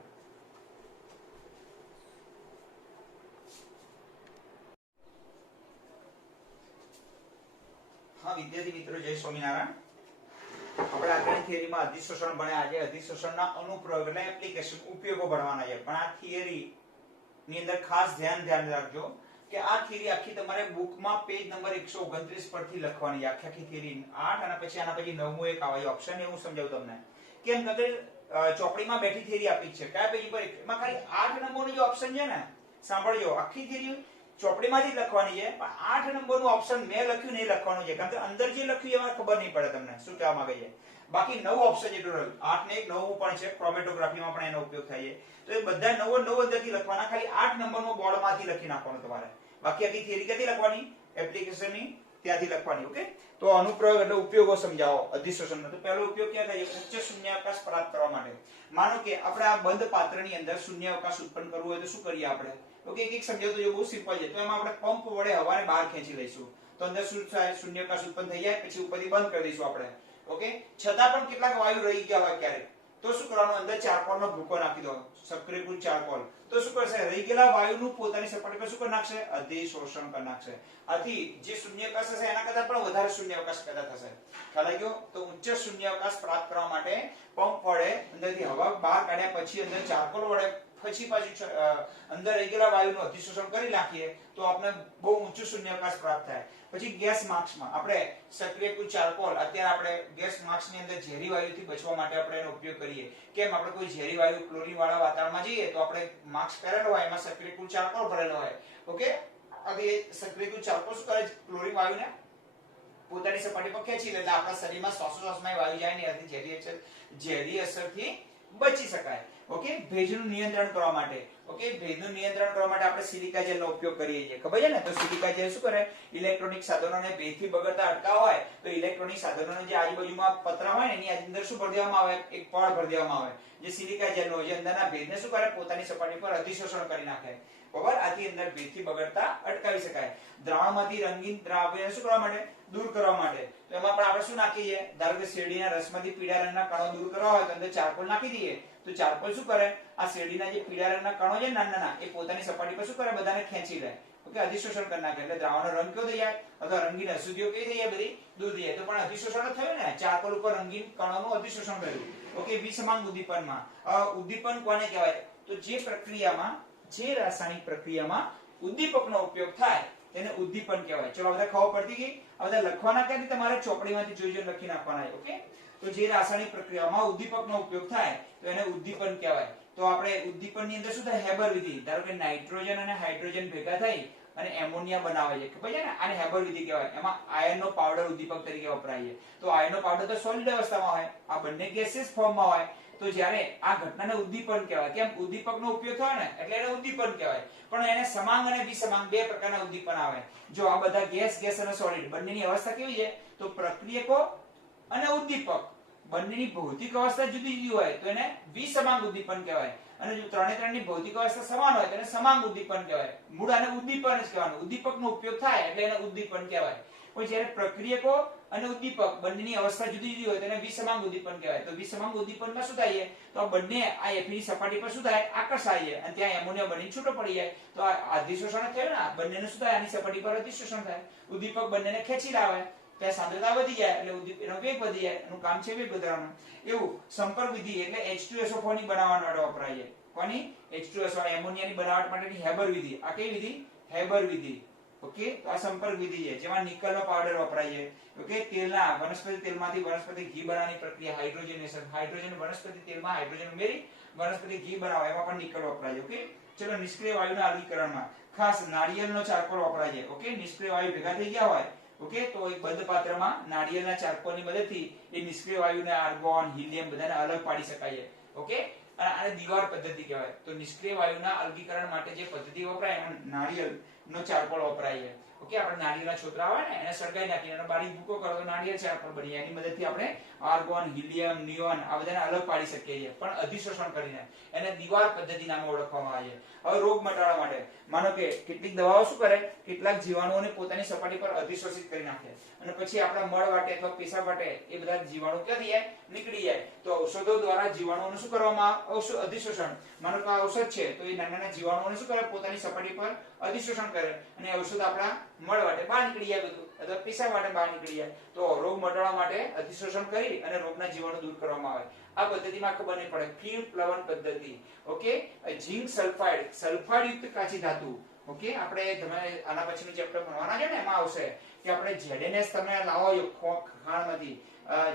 હા વિદ્યાર્થી મિત્રો, જય સ્વામિનારાયણ. આપણે આગળની થિયરીમાં અધિશોષણ ભણ્યા. આજે અધિશોષણના અનુપ્રયોગ એટલે એપ્લિકેશન, ઉપયોગો ભણવાના છે. પણ આ થિયરી ની અંદર ખાસ ધ્યાન રાખજો કે આ થિયરી આખી તમારે બુકમાં પેજ નંબર 129 પરથી લખવાની છે. આખી થિયરી 8 અને પછી આના પછી 9મું એક આવે ઓપ્શન, એવું સમજાવું તમને. કેમ કે ચોપડીમાં બેઠી થિયરી આપી છે, કયા પેજ પર, એમાં ખાલી 8 નંબરનો જે ઓપ્શન છે ને, સાંભળજો, આખી થિયરી ચોપડીમાંથી જ લખવાની છે, પણ 8 નંબરનું ઓપ્શન મેં લખ્યું નહીં લખવાનું છે. કારણ કે અંદર જે લખ્યું એમાં ખબર નહીં પડે તમને શું કહેવા માંગે છે. બાકી 9 ઓપ્શન છે ટોટલ, 8 ને 1 9 પણ છે, ક્રોમેટોગ્રાફીમાં પણ એનો ઉપયોગ થાય છે. તો એ બધા 9 અંદરથી લખવાના, ખાલી 8 નંબરનો બોર્ડમાંથી લખી નાખવાનું તમારે. બાકી આખી થિયરી ક્યાંથી લખવાની, એપ્લિકેશનની ત્યાંથી લખવાની. ઓકે, તો અનુપ્રયોગ એટલે ઉપયોગો સમજાવો અધિશોષણનો. તો પહેલો ઉપયોગ ક્યાં થાય છે, ઉચ્ચ શૂન્યાવકાશ પ્રાપ્ત કરવા માટે. માનો કે આપણે આ બંધ પાત્રની અંદર શૂન્યાવકાશ ઉત્પન્ન કરવું હોય તો શું કરીએ આપણે? ઓકે, એક સમજાવતો જો બહુ સિમ્પલ છે. તો એમાં આપણે પંપ વડે હવાને બહાર ખેંચી લઈશું, તો અંદર શું થાય, શૂન્યાવકાશ ઉત્પન્ન થઈ જાય, પછી ઉપરથી બંધ કરી દઈશું આપણે. ઓકે, છતાં પણ કેટલાક વાયુ રહી ગયા હોય ક્યારેક, તો શું કરવાનું, અંદર ચારકોલનો ભૂકો નાખી દો, સક્રિયકૃત ચારકોલ. તો શું કરશે, રહી ગયેલા વાયુનું પોતાની સપાટી પર શું કરી નાખશે, અધિશોષણ કરી નાખશે. આથી જે શૂન્યાવકાશ હશે એના કરતા પણ વધારે શૂન્યાવકાશ પેદા થશે. ખ્યાલ આવી ગયો? તો ઉચ્ચ શૂન્યાવકાશ પ્રાપ્ત કરવા માટે પંપ વડે અંદરથી હવા બહાર કાઢ્યા પછી અંદર ચારકોલ વડે પછી પાછું અંદર રહી ગયેલા વાયુનું અધિશોષણ કરી નાખીએ તો આપણે બહુ ઊંચું શૂન્યાવકાશ પ્રાપ્ત થાય. પછી ગેસ માસ્કમાં આપણે સક્રિયકૃત ચારકોલ, અત્યારે આપણે ગેસ માસ્કની અંદર ઝેરી વાયુથી બચવા માટે આપણે એનો ઉપયોગ કરીએ. કેમ, આપણે કોઈ ઝેરી વાયુ ક્લોરીન વાળા વાતાવરણમાં જઈએ તો આપણે માસ્ક પહેરેલો હોય, એમાં સક્રિયકૃત ચારકોલ ભરેલો હોય. ઓકે, હવે સક્રિયકૃત ચારકોલ શું કરે, ક્લોરીન વાયુને પોતાની સપાટી પર ખેંચી લે, એટલે આપણા શરીરમાં શ્વાસોશ્વાસમાં વાયુ જાય ને, એનાથી ઝેરી અસરથી બચી શકાય. ઓકે, ભેજનું નિયંત્રણ કરવા માટે, ઓકે, ભેજનું નિયંત્રણ કરવા માટે આપણે સિલિકા જેલનો ઉપયોગ કરીએ છીએ, ખબર છે ને. તો સિલિકા જેલ શું કરે, ઇલેક્ટ્રોનિક સાધનોને ભેજથી બગડતા અટકાવવા હોય તો ઇલેક્ટ્રોનિક સાધનોને જે આજુબાજુમાં પતરા હોય ને એની અંદર શું ભરી દેવામાં આવે, એક પડ ભરી દેવામાં આવે, જે સિલિકા જેલનો, જે અંદરના ભેજને શું કરે, પોતાની સપાટી પર અધિશોષણ કરી નાખે, બરાબર. આથી અંદર ભેજથી બગડતા અટકાવી શકાય. દ્રાવણમાંથી રંગીન દ્રાવ્યને શું કરવા માટે, દૂર કરવા માટે. તો એમાં પણ આપણે શું નાખીએ, ધારો કે શેરડીના રસમાંથી પીળા રંગના કણો દૂર કરવા હોય તો અંદર ચારકોલ નાખી દઈએ, તો ચારકોલ શું કરે, આ શેરડીના જે પીળા રંગના કણો છે નાના નાના, એ પોતાની સપાટી પર શું કરે, બધાને ખેંચી લે. ઓકે, અધિશોષણ કરી નાખે. એટલે દ્રાવણનો રંગ કયો થઈ જાય, અથવા રંગીન અશુદ્ધિઓ કઈ થઈ જાય, બધી દૂર થઈ જાય. તો પણ અધિશોષણ જ થયું ને, ચારકોલ ઉપર રંગીન કણોનું અધિશોષણ કર્યું. ઓકે, વિસમાંગ ઉદ્દીપનમાં ઉદ્દીપન કોને કહેવાય, તો જે પ્રક્રિયામાં, જે રાસાયણિક પ્રક્રિયામાં ઉદ્દીપકનો ઉપયોગ થાય તેને ઉદ્દીપન કહેવાય. ચલો બધા ખબર પડતી ગઈ. આ બધા લખવાના ક્યાંથી, તમારે ચોપડીમાંથી જોઈ જોઈને લખી નાખવાના. ઓકે, તો જે રાસાયણિક પ્રક્રિયામાં ઉદ્દીપકનો ઉપયોગ થાય તો એને ઉદ્દીપન કહેવાય. તો આપણે ઉદ્દીપનની અંદર શું થાય, હેબર વિધિ. ધારો કે નાઇટ્રોજન અને હાઇડ્રોજન ભેગા થઈ અને એમોનિયા બનાવે છે, ખબર છે ને, આને હેબર વિધિ કહેવાય. એમાં આયર્નનો પાવડર ઉદ્દીપક તરીકે વપરાય છે. તો આયર્નનો પાવડર તો સોલિડ અવસ્થામાં હોય, આ બંને ગેસિયસ ફોર્મમાં હોય. તો જ્યારે આ ઘટનાને ઉદ્દીપન કહેવાય. કેમ, ઉદ્દીપકનો ઉપયોગ થયો ને એટલે એને ઉદ્દીપન કહેવાય. પણ એને સમાંગ અને વિસમાંગ બે પ્રકારના ઉદ્દીપન આવે. જો આ બધા ગેસ અને સોલિડ બંનેની અવસ્થા કેવી છે, તો પ્રક્રિયકો અને ઉદ્દીપક બંનેની ભૌતિક અવસ્થા જુદી જુદી હોય તો એને વિસમાંગ ઉદ્દીપન કહેવાય. અને જો ત્રણે ત્રણની ભૌતિક અવસ્થા સમાન હોય તો એને સમાંગ ઉદ્દીપન કહેવાય. મૂળ આને ઉદ્દીપન જ કહેવાનું. ઉદ્દીપકનો ઉપયોગ થાય એટલે એને ઉદ્દીપન કહેવાય. પણ જ્યારે પ્રક્રિયકો અને ઉદ્દીપક બંનેની અવસ્થા જુદી જુદી હોય તો એને વિસમાંગ ઉદ્દીપન કહેવાય. તો વિસમાંગ ઉદ્દીપનમાં શું થાય છે, તો આ બંને આ એફની સપાટી પર શું થાય, આકર્ષાય છે અને ત્યાં એમોનિયા બની છૂટો પડી જાય. તો આ અધિશોષણ થયું ને, બંનેનું શું થાય, આની સપાટી પર અધિશોષણ થાય. ઉદ્દીપક બંનેને ખેંચી લાવે, ત્યાં સાંદ્રતા વધી જાય એટલે એનો વેગ વધી જાય. એનું કામ છે વેગ વધારવાનું. એવું સંપર્ક વિધિ એટલે H2SO4 ની બનાવવા માટે વપરાય છે. કોની, H2SO એમોનિયાની બનાવટ માટેની હેબર વિધિ. આ કઈ વિધિ, હેબર વિધિ. ઓકે, તો આ સંપર્ક વિધિ છે જેમાં નિકલનો પાવડર વપરાય છે. ઓકે, તેલના વનસ્પતિ તેલમાંથી વનસ્પતિ ઘી બનાવવાની પ્રક્રિયા હાઇડ્રોજનેશન. હાઇડ્રોજન વનસ્પતિ તેલમાં હાઇડ્રોજન ઉમેરી વનસ્પતિ ઘી બનાવે, એમાં પણ નિકલ વપરાય છે. ઓકે, ચલો નિષ્ક્રિય વાયુના અલગીકરણમાં ખાસ નાળિયેરનો ચારકોલ વપરાય છે. ઓકે, નિષ્ક્રિય વાયુ ભેગા થઈ ગયા હોય, ઓકે, તો એક બંધ પાત્રમાં નાળિયેરના ચારકોલની મદદથી એ નિષ્ક્રિય વાયુને આર્ગોન, હિલિયમ બધાને અલગ પાડી શકાય છે. ઓકે, આને દીવાર પદ્ધતિ કહેવાય. તો નિષ્ક્રિય વાયુના અલગીકરણ માટે જે પદ્ધતિ વપરાય એમાં નાળિયેરનો ચારકોલ વપરાય છે. ઓકે, આપણે નાળિયેરના છોતરા હોય ને એને સળગાઈ નાખીને એનો બારીક ભૂકો કરો તો નાળિયેર ચારકોલ બની જાય. એની મદદથી આપણે આર્ગોન, હિલિયમ, નિયોન આ બધાને અલગ પાડી શકીએ છીએ, પણ અધિશોષણ કરીને. એને દીવાર પદ્ધતિ નામે ઓળખવામાં આવે છે. હવે રોગ મટાડવા માટે માનો કે કેટલીક દવાઓ શું કરે, કેટલાક જીવાણુઓને પોતાની સપાટી પર અધિશોષિત કરી નાખે અને પછી આપણા મળ વાટે અથવા પેશાબ વાટે એ બધા જીવાણુ ક્યાંથી જાય, નીકળી જાય. તો ઔષધો દ્વારા જીવાણુઓનું શું કરવામાં આવે, અધિશોષણ. માનો કે આ ઔષધ છે તો એ નાના નાના જીવાણુઓને શું કરે, પોતાની સપાટી પર અધિશોષણ કરે અને ઔષધ આપણા મળ વાટે બહાર નીકળી જાય બધું, અથવા પેશાબ વાટે બહાર નીકળી જાય. તો રોગ મટાડવા માટે અધિશોષણ કરી અને રોગના જીવાણુ દૂર કરવામાં આવે. આ પદ્ધતિમાં ખબર નહીં પડે, ફીણ પ્લવન પદ્ધતિ. ઓકે, ઝીંક સલ્ફાઇડ, સલ્ફાઇડ યુક્ત કાચી ધાતુ. ઓકે, આપણે તમે આના પછીનું ચેપ્ટર ભણવાના છે ને એમાં આવશે કે આપણે ZNS તમે લાવો ખાણમાંથી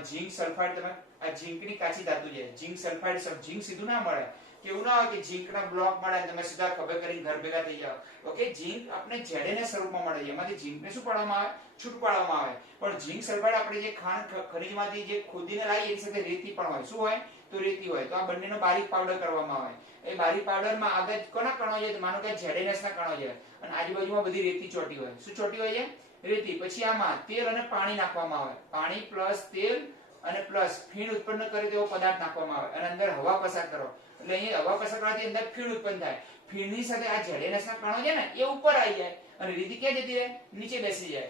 ઝીંક સલ્ફાઇડ, તમે આ ઝીંકની કાચી ધાતુ છે. ઝીંક સલ્ફાઇડ, ઝીંક સીધું ના મળે. કેવું ના હોય કે ઝીંકના બ્લોક મળે તમે સીધા ખભે કરીને ઘર ભેગા થઈ જાવ. ઓકે, ઝીંક આપણે ZNS સ્વરૂપમાં મળે છે. એમાંથી ઝીંકને શું પાડવામાં આવે, છૂટ પાડવામાં આવે. પણ ઝીંક સલ્ફાઇડ આપણે જે ખાણ ખનીજમાંથી જે ખોદીને લાવીએ એની સાથે રેતી પણ હોય. શું હોય, તો રેતી હોય. તો આ બંનેનો બારીક પાવડર કરવામાં આવે. એ બારીક પાવડરમાં આગળ કોના કણો છે, માનો કે ZNS ના કણો છે અને આજુબાજુમાં બધી રેતી ચોટી હોય. શું ચોટી હોય છે, રેતી. પછી આમાં તેલ અને પાણી નાખવામાં આવે. પાણી પ્લસ તેલ અને પ્લસ ફીણ ઉત્પન્ન કરે તેવો પદાર્થ નાખવામાં આવે અને અંદર હવા પસાર કરો. એટલે અહીંયા હવા પસાર કરવાથી અંદર ફીણ ઉત્પન્ન થાય. ફીણની સાથે આ ZNS ના કણો છે ને એ ઉપર આવી જાય અને રેતી ક્યાં જતી રહે, નીચે બેસી જાય.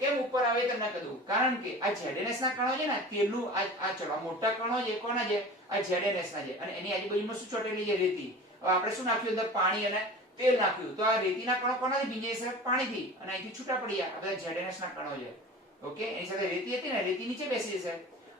કેમ ઉપર આવે તમને કીધું, કારણ કે આ ZNS ના કણો છે ને તેલનું આ ચલો મોટા કણો છે કોના છે, આ ZNS ના છે અને એની આજુબાજુમાં શું ચોટેલી છે, રેતી. હવે આપણે શું નાખ્યું, અંદર પાણી અને તેલ નાખ્યું. તો આ રેતીના કણો કોનાથી ભીંજાય છે, પાણીથી, અને અહીંથી છૂટા પડી ગયા. આ બધા ZNS ના કણો છે. ઓકે, એની સાથે રેતી હતી ને, રેતી નીચે બેસી જશે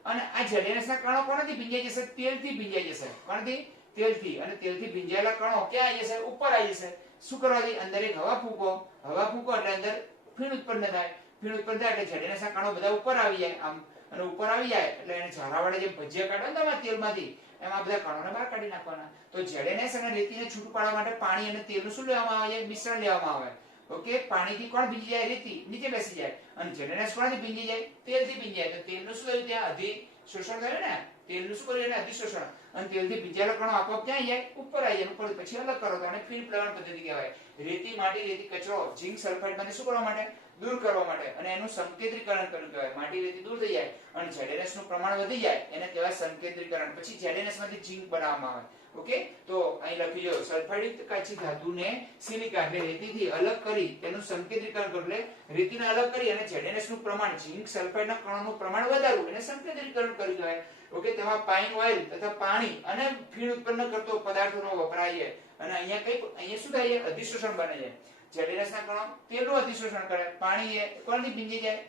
અને આ ZNS ના કણો કોનાથી ભીંજાઈ જશે, તેલથી ભીંજાઈ જશે. કોનાથી, તેલથી. અને તેલથી ભીંજાયેલા કણો ક્યાં આવી જશે, ઉપર આવી જશે. શું કરવાથી, અંદર એક હવા ફૂંકો એટલે અંદર ફીણ ઉત્પન્ન થાય. ફીણ ઉત્પન્ન થાય એટલે ZNS ના કણો બધા ઉપર આવી જાય આમ, અને ઉપર આવી જાય એટલે એને ઝારા વડે જે ભજીયા કાઢે ને તેલમાંથી, એમાં બધા કણોને બહાર કાઢી નાખવાના. તો ZNS અને રેતીને છૂટું પાડવા માટે પાણી અને તેલનું શું લેવામાં આવે છે, મિશ્રણ લેવામાં આવે. ઓકે, પાણીથી કોણ ભીંજી જાય, રેતી નીચે બેસી જાય. અને ZNS કોનાથી ભીંજી જાય, તેલથી ભીંજી જાય. તો તેલનું શું થયું, ત્યાં અધિશોષણ થયું ને, તેલનું શું કર્યું, અધિશોષણ. અને તેલથી ભીંજાયેલા કણો આપોઆપ ક્યાં આવી જાય, ઉપર આવી જાય. ઉપર પછી અલગ કરો તો આને ફીણ પ્લવન પદ્ધતિ કહેવાય. રેતી, માટી, રેતી, કચરો ઝીંક સલ્ફાઇડ માંથી શું કરવા માટે, દૂર કરવા માટે. અને એનું સંકેન્દ્રીકરણ કર્યું કહેવાય. માટી, રેતી દૂર થઈ જાય અને ZNS નું પ્રમાણ વધી જાય એને કહેવાય સંકેન્દ્રીકરણ. પછી ZNS માંથી ઝીંક બનાવવામાં આવે. ઓકે, તો અહીં લખી જો સલ્ફાઇડ કાચી ધાતુને સિલિકા એટલે રેતીથી અલગ કરી તેનું સંકેન્દ્રીકરણ કરો, એટલે રેતીને અલગ કરી અને ZnS નું પ્રમાણ ઝિંક સલ્ફાઇડના કણોનું પ્રમાણ વધારવું એને સંકેન્દ્રીકરણ કરી કહેવાય. ઓકે, તેમાં પાઇન ઓઇલ તથા પાણી અને ફીણ ઉત્પન્ન કરતો પદાર્થોનો વપરાય છે અને અહીંયા શું થાય છે? અધિશોષણ બને છે. ZnS ના કણો તેલનું અધિશોષણ કરે, પાણી એ કોણથી ભીંજી જાય?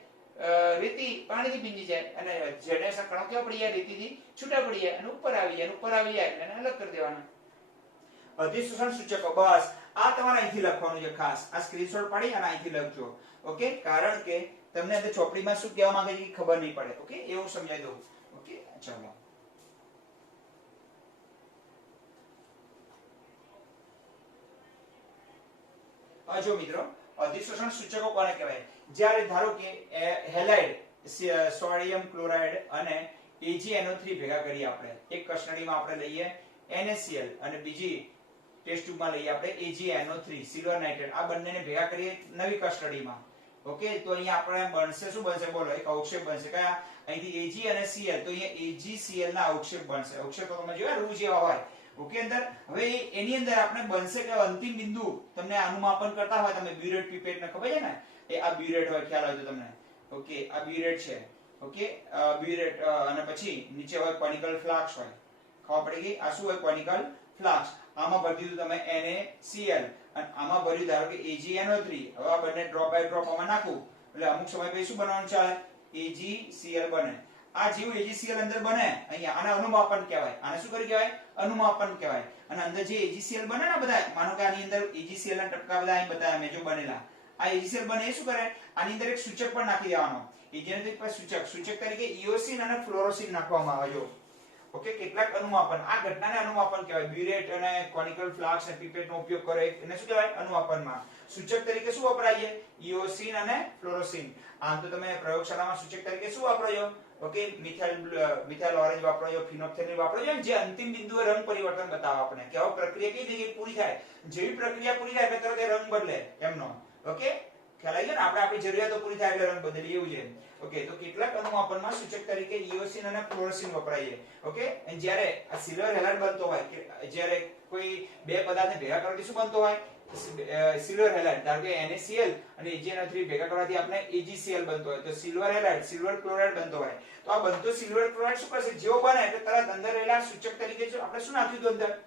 રેતી પાણીથી ભીંજી જાય અને ZnS ના કણો કેવા પડી જાય? રેતીથી છૂટા પડી જાય અને ઉપર આવી જાય, ઉપર આવી જાય એટલે એને અલગ કરી દેવાના. અધિશોષણ સૂચકો બસ આ તમારે અહીંથી લખવાનું છે ખાસ. આ સ્ક્રીનશોટ પાડી અને અહીંથી લખજો. ઓકે, કારણ કે તમને અંદર ચોપડીમાં શું કહેવા માંગે છે ખબર નહીં પડે. ઓકે, એવું સમજાઈ દઉં. ઓકે, ચાલો. જો મિત્રો, અધિશોષણ સૂચકો કોને કહેવાય? જ્યારે ધારો કે હેલાઇડ સોડિયમ ક્લોરાઇડ અને AgNO3 ભેગા કરીએ આપણે એક કસનળીમાં આપણે લઈએ NaCl અને બીજી ટેસ્ટ ટ્યુબમાં લઈએ આપણે AgNO3 સિલ્વર નાઇટ્રેટ. આ બંનેને ભેગા કરીએ નવી કસનળીમાં. ઓકે, તો અહીંયા આપણે બનશે શું બનશે? બોલો, એક અવક્ષેપ બનશે. કયા? અહીંથી Ag અને Cl, તો અહીંયા AgCl ના અવક્ષેપ બનશે. અવક્ષેપ તો તમે જોયા રૂ જેવા હોય. ઓકે, અંદર હવે એની અંદર આપણે બનશે કે અંતિમ બિંદુ તમને અનુમાપન કરતા હોય તમે બ્યુરેટ પીપેટ ને ખબર છે ને, એ આ બ્યુરેટ હોય, ખ્યાલ હોય તો તમને. ઓકે, આ બ્યુરેટ છે. ઓકે, બ્યુરેટ અને પછી નીચે હોય કોનિકલ ફ્લાસ્ક હોય. ખબર પડી ગઈ? આ શું હોય? Conical flask. આમાં ભરી દીધું તમે NaCl અને આમાં ભર્યું ધારો કે AgNO3. હવે આ બંને ડ્રોપ બાય ડ્રોપ આમાં નાખું એટલે અમુક સમય પછી શું બનવાનું ચાલે? AgCl બને. આ જેવું AgCl અંદર બને અહીંયા, આને અનુમાપન કહેવાય. આને શું કરી કહેવાય? અનુમાપન કહેવાય. અને અંદર જે AgCl બને ને બધા, માનો કે આની અંદર AgCl ના ટપકા બધા અહીં બતાવ્યા મેં જો બનેલા. આ AgCl બને એ શું કરે? આની અંદર એક સૂચક પણ નાખી દેવાનો. AgNO3 પર સૂચક તરીકે ઇઓસિન અને ફ્લોરોસિન નાખવામાં આવે. જો ઓકે, કેટલાક અનુમાપન, આ ઘટનાને અનુમાપન કહેવાય. બ્યુરેટ અને કોનિકલ ફ્લાસ્ક અને પીપેટનો ઉપયોગ કરે એને શું કહેવાય? અનુમાપનમાં. સૂચક તરીકે શું વપરાય છે? ઇઓસિન અને ફ્લોરોસિન. આમ તો તમે પ્રયોગશાળામાં સૂચક તરીકે શું વાપરો છો? ઓકે, મિથાઇલ ઓરેન્જ વાપરો છો, ફિનોપ્થેલિન વાપરો છો, જે અંતિમ બિંદુએ રંગ પરિવર્તન બતાવે આપણે કે હવે પ્રક્રિયા કઈ જગ્યાએ પૂરી થાય. જેવી પ્રક્રિયા પૂરી થાય એટલે તરત એ રંગ બદલે એમનો. ઓકે, ખ્યાલ આવી ગયો ને? આપણે આપણી જરૂરિયાતો પૂરી થાય એટલે રંગ બદલે એવું છે. ઓકે, તો કેટલાક અનુમાપનમાં સૂચક તરીકે ઇઓસિન અને ફ્લોરોસિન વપરાય છે. ઓકે, જ્યારે આ સિલ્વર હેલાઇડ બનતો હોય કે જ્યારે કોઈ બે પદાર્થને ભેગા કરવાથી શું બનતો હોય? Silver halide. ધારો કે NaCl અને AgNO3 ભેગા કરવાથી આપણે AgCl બનતો હોય, તો સિલ્વર હેલાઇડ સિલ્વર ક્લોરાઇડ બનતો હોય. તો આ બનતો સિલ્વર ક્લોરાઇડ શું કરશે? જેવો બને એટલે તરત અંદર રહેલા સૂચક તરીકે જો આપણે શું નાખ્યું હતું અંદર?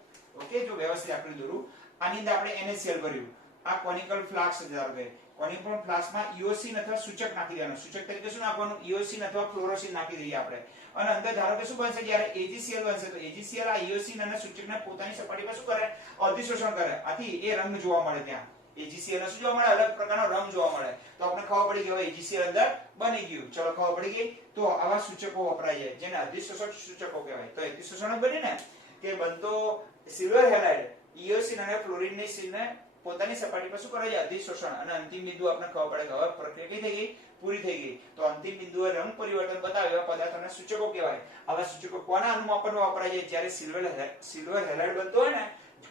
ઓકે, જો વ્યવસ્થિત આકૃતિ દોરું. આની અંદર આપણે NaCl ભર્યું. આ કોનિકલ ફ્લાસ્ક ધારો કે કોનિકલ ફ્લાસ્કમાં ઇઓસિન અથવા સૂચક નાખી દેવાનું. સૂચક તરીકે શું નાખવાનું? ઇઓસિન અથવા ફ્લોરોસિન નાખી દઈએ આપણે. અને અંદર ધારો કે શું બનશે? જ્યારે AgCl બનશે તો AgCl આ ઇઓસિન અને સૂચકને પોતાની સપાટી પર શું કરે? અધિશોષણ કરે. આથી એ રંગ જોવા મળે. ત્યાં AgCl ને શું જોવા મળે? અલગ પ્રકારનો રંગ જોવા મળે. તો આપણે ખબર પડી ગઈ હવે AgCl અંદર બની ગયું. ચલો, ખબર પડી ગઈ. તો આવા સૂચકો વપરાય છે જેને અધિશોષક સૂચકો કહેવાય. તો અધિશોષણ બની ને કે બનતો સિલ્વર હેલાઇડ ઇઓસિન અને ફ્લોરિનની સીલને પોતાની સપાટી પર શું કરે છે? અધિશોષણ. અને અંતિમ બિંદુ આપણે ખબર પડે કે હવે પ્રક્રિયા કઈ થઈ ગઈ? પૂરી થઈ ગઈ. તો અંતિમ બિંદુએ રંગ પરિવર્તન બતાવે એવા પદાર્થોને સૂચકો કહેવાય. આવા સૂચકો કોના અનુમાપનમાં વપરાય છે? જ્યારે સિલ્વર હેલાઇડ બનતો હોય ને,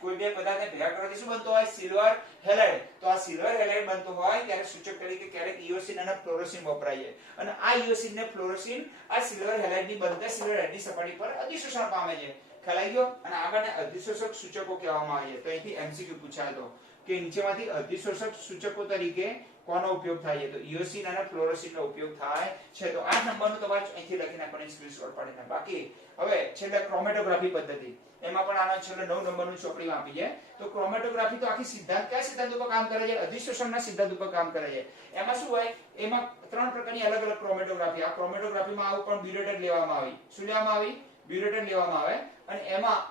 કોઈ બે પદાર્થને ભેગા કરવાથી શું બનતો હોય? Silver halide. તો આ સિલ્વર હેલાઇડ બનતો હોય ત્યારે સૂચક તરીકે ક્યારેક ઇઓસિન અને ફ્લોરોસિન વપરાય છે. અને આ ઇઓસિન ને ફ્લોરોસિન આ સિલ્વર હેલાઇડની બનતા સિલ્વર હેલાઇડની સપાટી પર અધિશોષણ પામે છે. ખ્યાલ આવી ગયો? અને આગળને અધિશોષક સૂચકો કહેવામાં આવે છે. તો અહીંથી MCQ પૂછાય તો કે નીચેમાંથી અધિશોષક સૂચકો તરીકે કોનો ઉપયોગ થાય છે? તો ઇઓસિન અને ફ્લોરોસિન નો ઉપયોગ થાય છે. તો 8 નંબરનું તમારે અહીંથી લખી નાખવાની સ્ક્રીનશોટ પાડીને. બાકી હવે છેલ્લે ક્રોમેટોગ્રાફી પદ્ધતિ, એમાં પણ આનો છેલ્લે 9 નંબરનું ચોપડીમાં આપી છે. તો ક્રોમેટોગ્રાફી તો આખી સિદ્ધાંત કયા સિદ્ધાંત ઉપર કામ કરે છે? અધિશોષણના સિદ્ધાંત ઉપર કામ કરે છે. એમાં શું હોય? એમાં 3 પ્રકારની અલગ અલગ ક્રોમેટોગ્રાફી. આ ક્રોમેટોગ્રાફીમાં આવું પણ બ્યુરેટ લેવામાં આવી. શું લેવામાં આવી? બ્યુરેટ લેવામાં આવે અને એમાં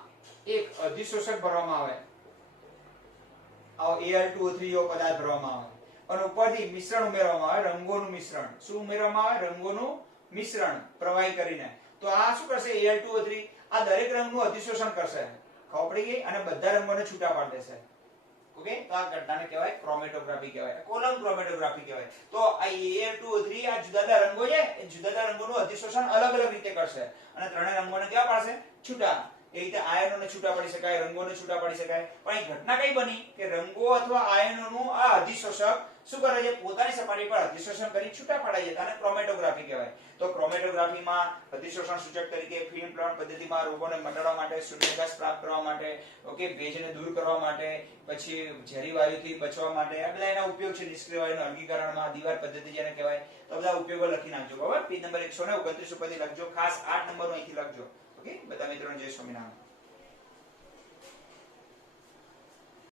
એક અધિશોષક ભરવામાં આવે. Al2O3 જેવો પદાર્થ ભરવામાં આવે અને ઉપરથી મિશ્રણ ઉમેરવામાં આવે. રંગોનું મિશ્રણ. શું ઉમેરવામાં આવે? રંગોનું મિશ્રણ પ્રવાહી કરીને. તો આ શું કરશે? Al2O3 આ દરેક રંગનું અધિશોષણ કરશે. ખબર પડી ગઈ? અને બધા રંગોને છૂટા પાડી દેશે. ઓકે, તો આ ઘટનાને કહેવાય ક્રોમેટોગ્રાફી કહેવાય. કોલમ ક્રોમેટોગ્રાફી કહેવાય. તો આ Al2O3 આ જુદા જુદા રંગો છે, એ જુદા જુદા રંગોનું અધિશોષણ અલગ અલગ રીતે કરશે અને ત્રણેય રંગોને કેવા પાડશે? છૂટા. એ રીતે આયનોને છૂટા પાડી શકાય, રંગોને છૂટા પાડી શકાય. પણ એ ઘટના કઈ બની કે રંગો અથવા આયનોનું આ અધિશોષક શું કરે છે, પોતાની સપાટી પર અધિશોષણ કરી છૂટા પાડાઈ જતા અને ક્રોમેટોગ્રાફી કહેવાય. તો ક્રોમેટોગ્રાફીમાં અધિશોષણ સૂચક તરીકે ફિલ્મ પ્લાન્ટ પદ્ધતિમાં રોગોને મટાડવા માટે, સૂર્યપ્રકાશ પ્રાપ્ત કરવા માટે, ઓકે, ભેજને દૂર કરવા માટે, પછી ઝેરી વાયુથી બચવા માટે આ બધા એના ઉપયોગ છે. નિષ્ક્રિય વાયુના અલગીકરણમાં દીવાર પદ્ધતિ જેને કહેવાય. તો બધા ઉપયોગો લખી નાખજો. બરાબર, પેજ નંબર 129 ઉપરથી લખજો. ખાસ 8 નંબર અહીંથી લખજો. ઓકે, બધા મિત્રોને જય સ્વામિનારાયણ.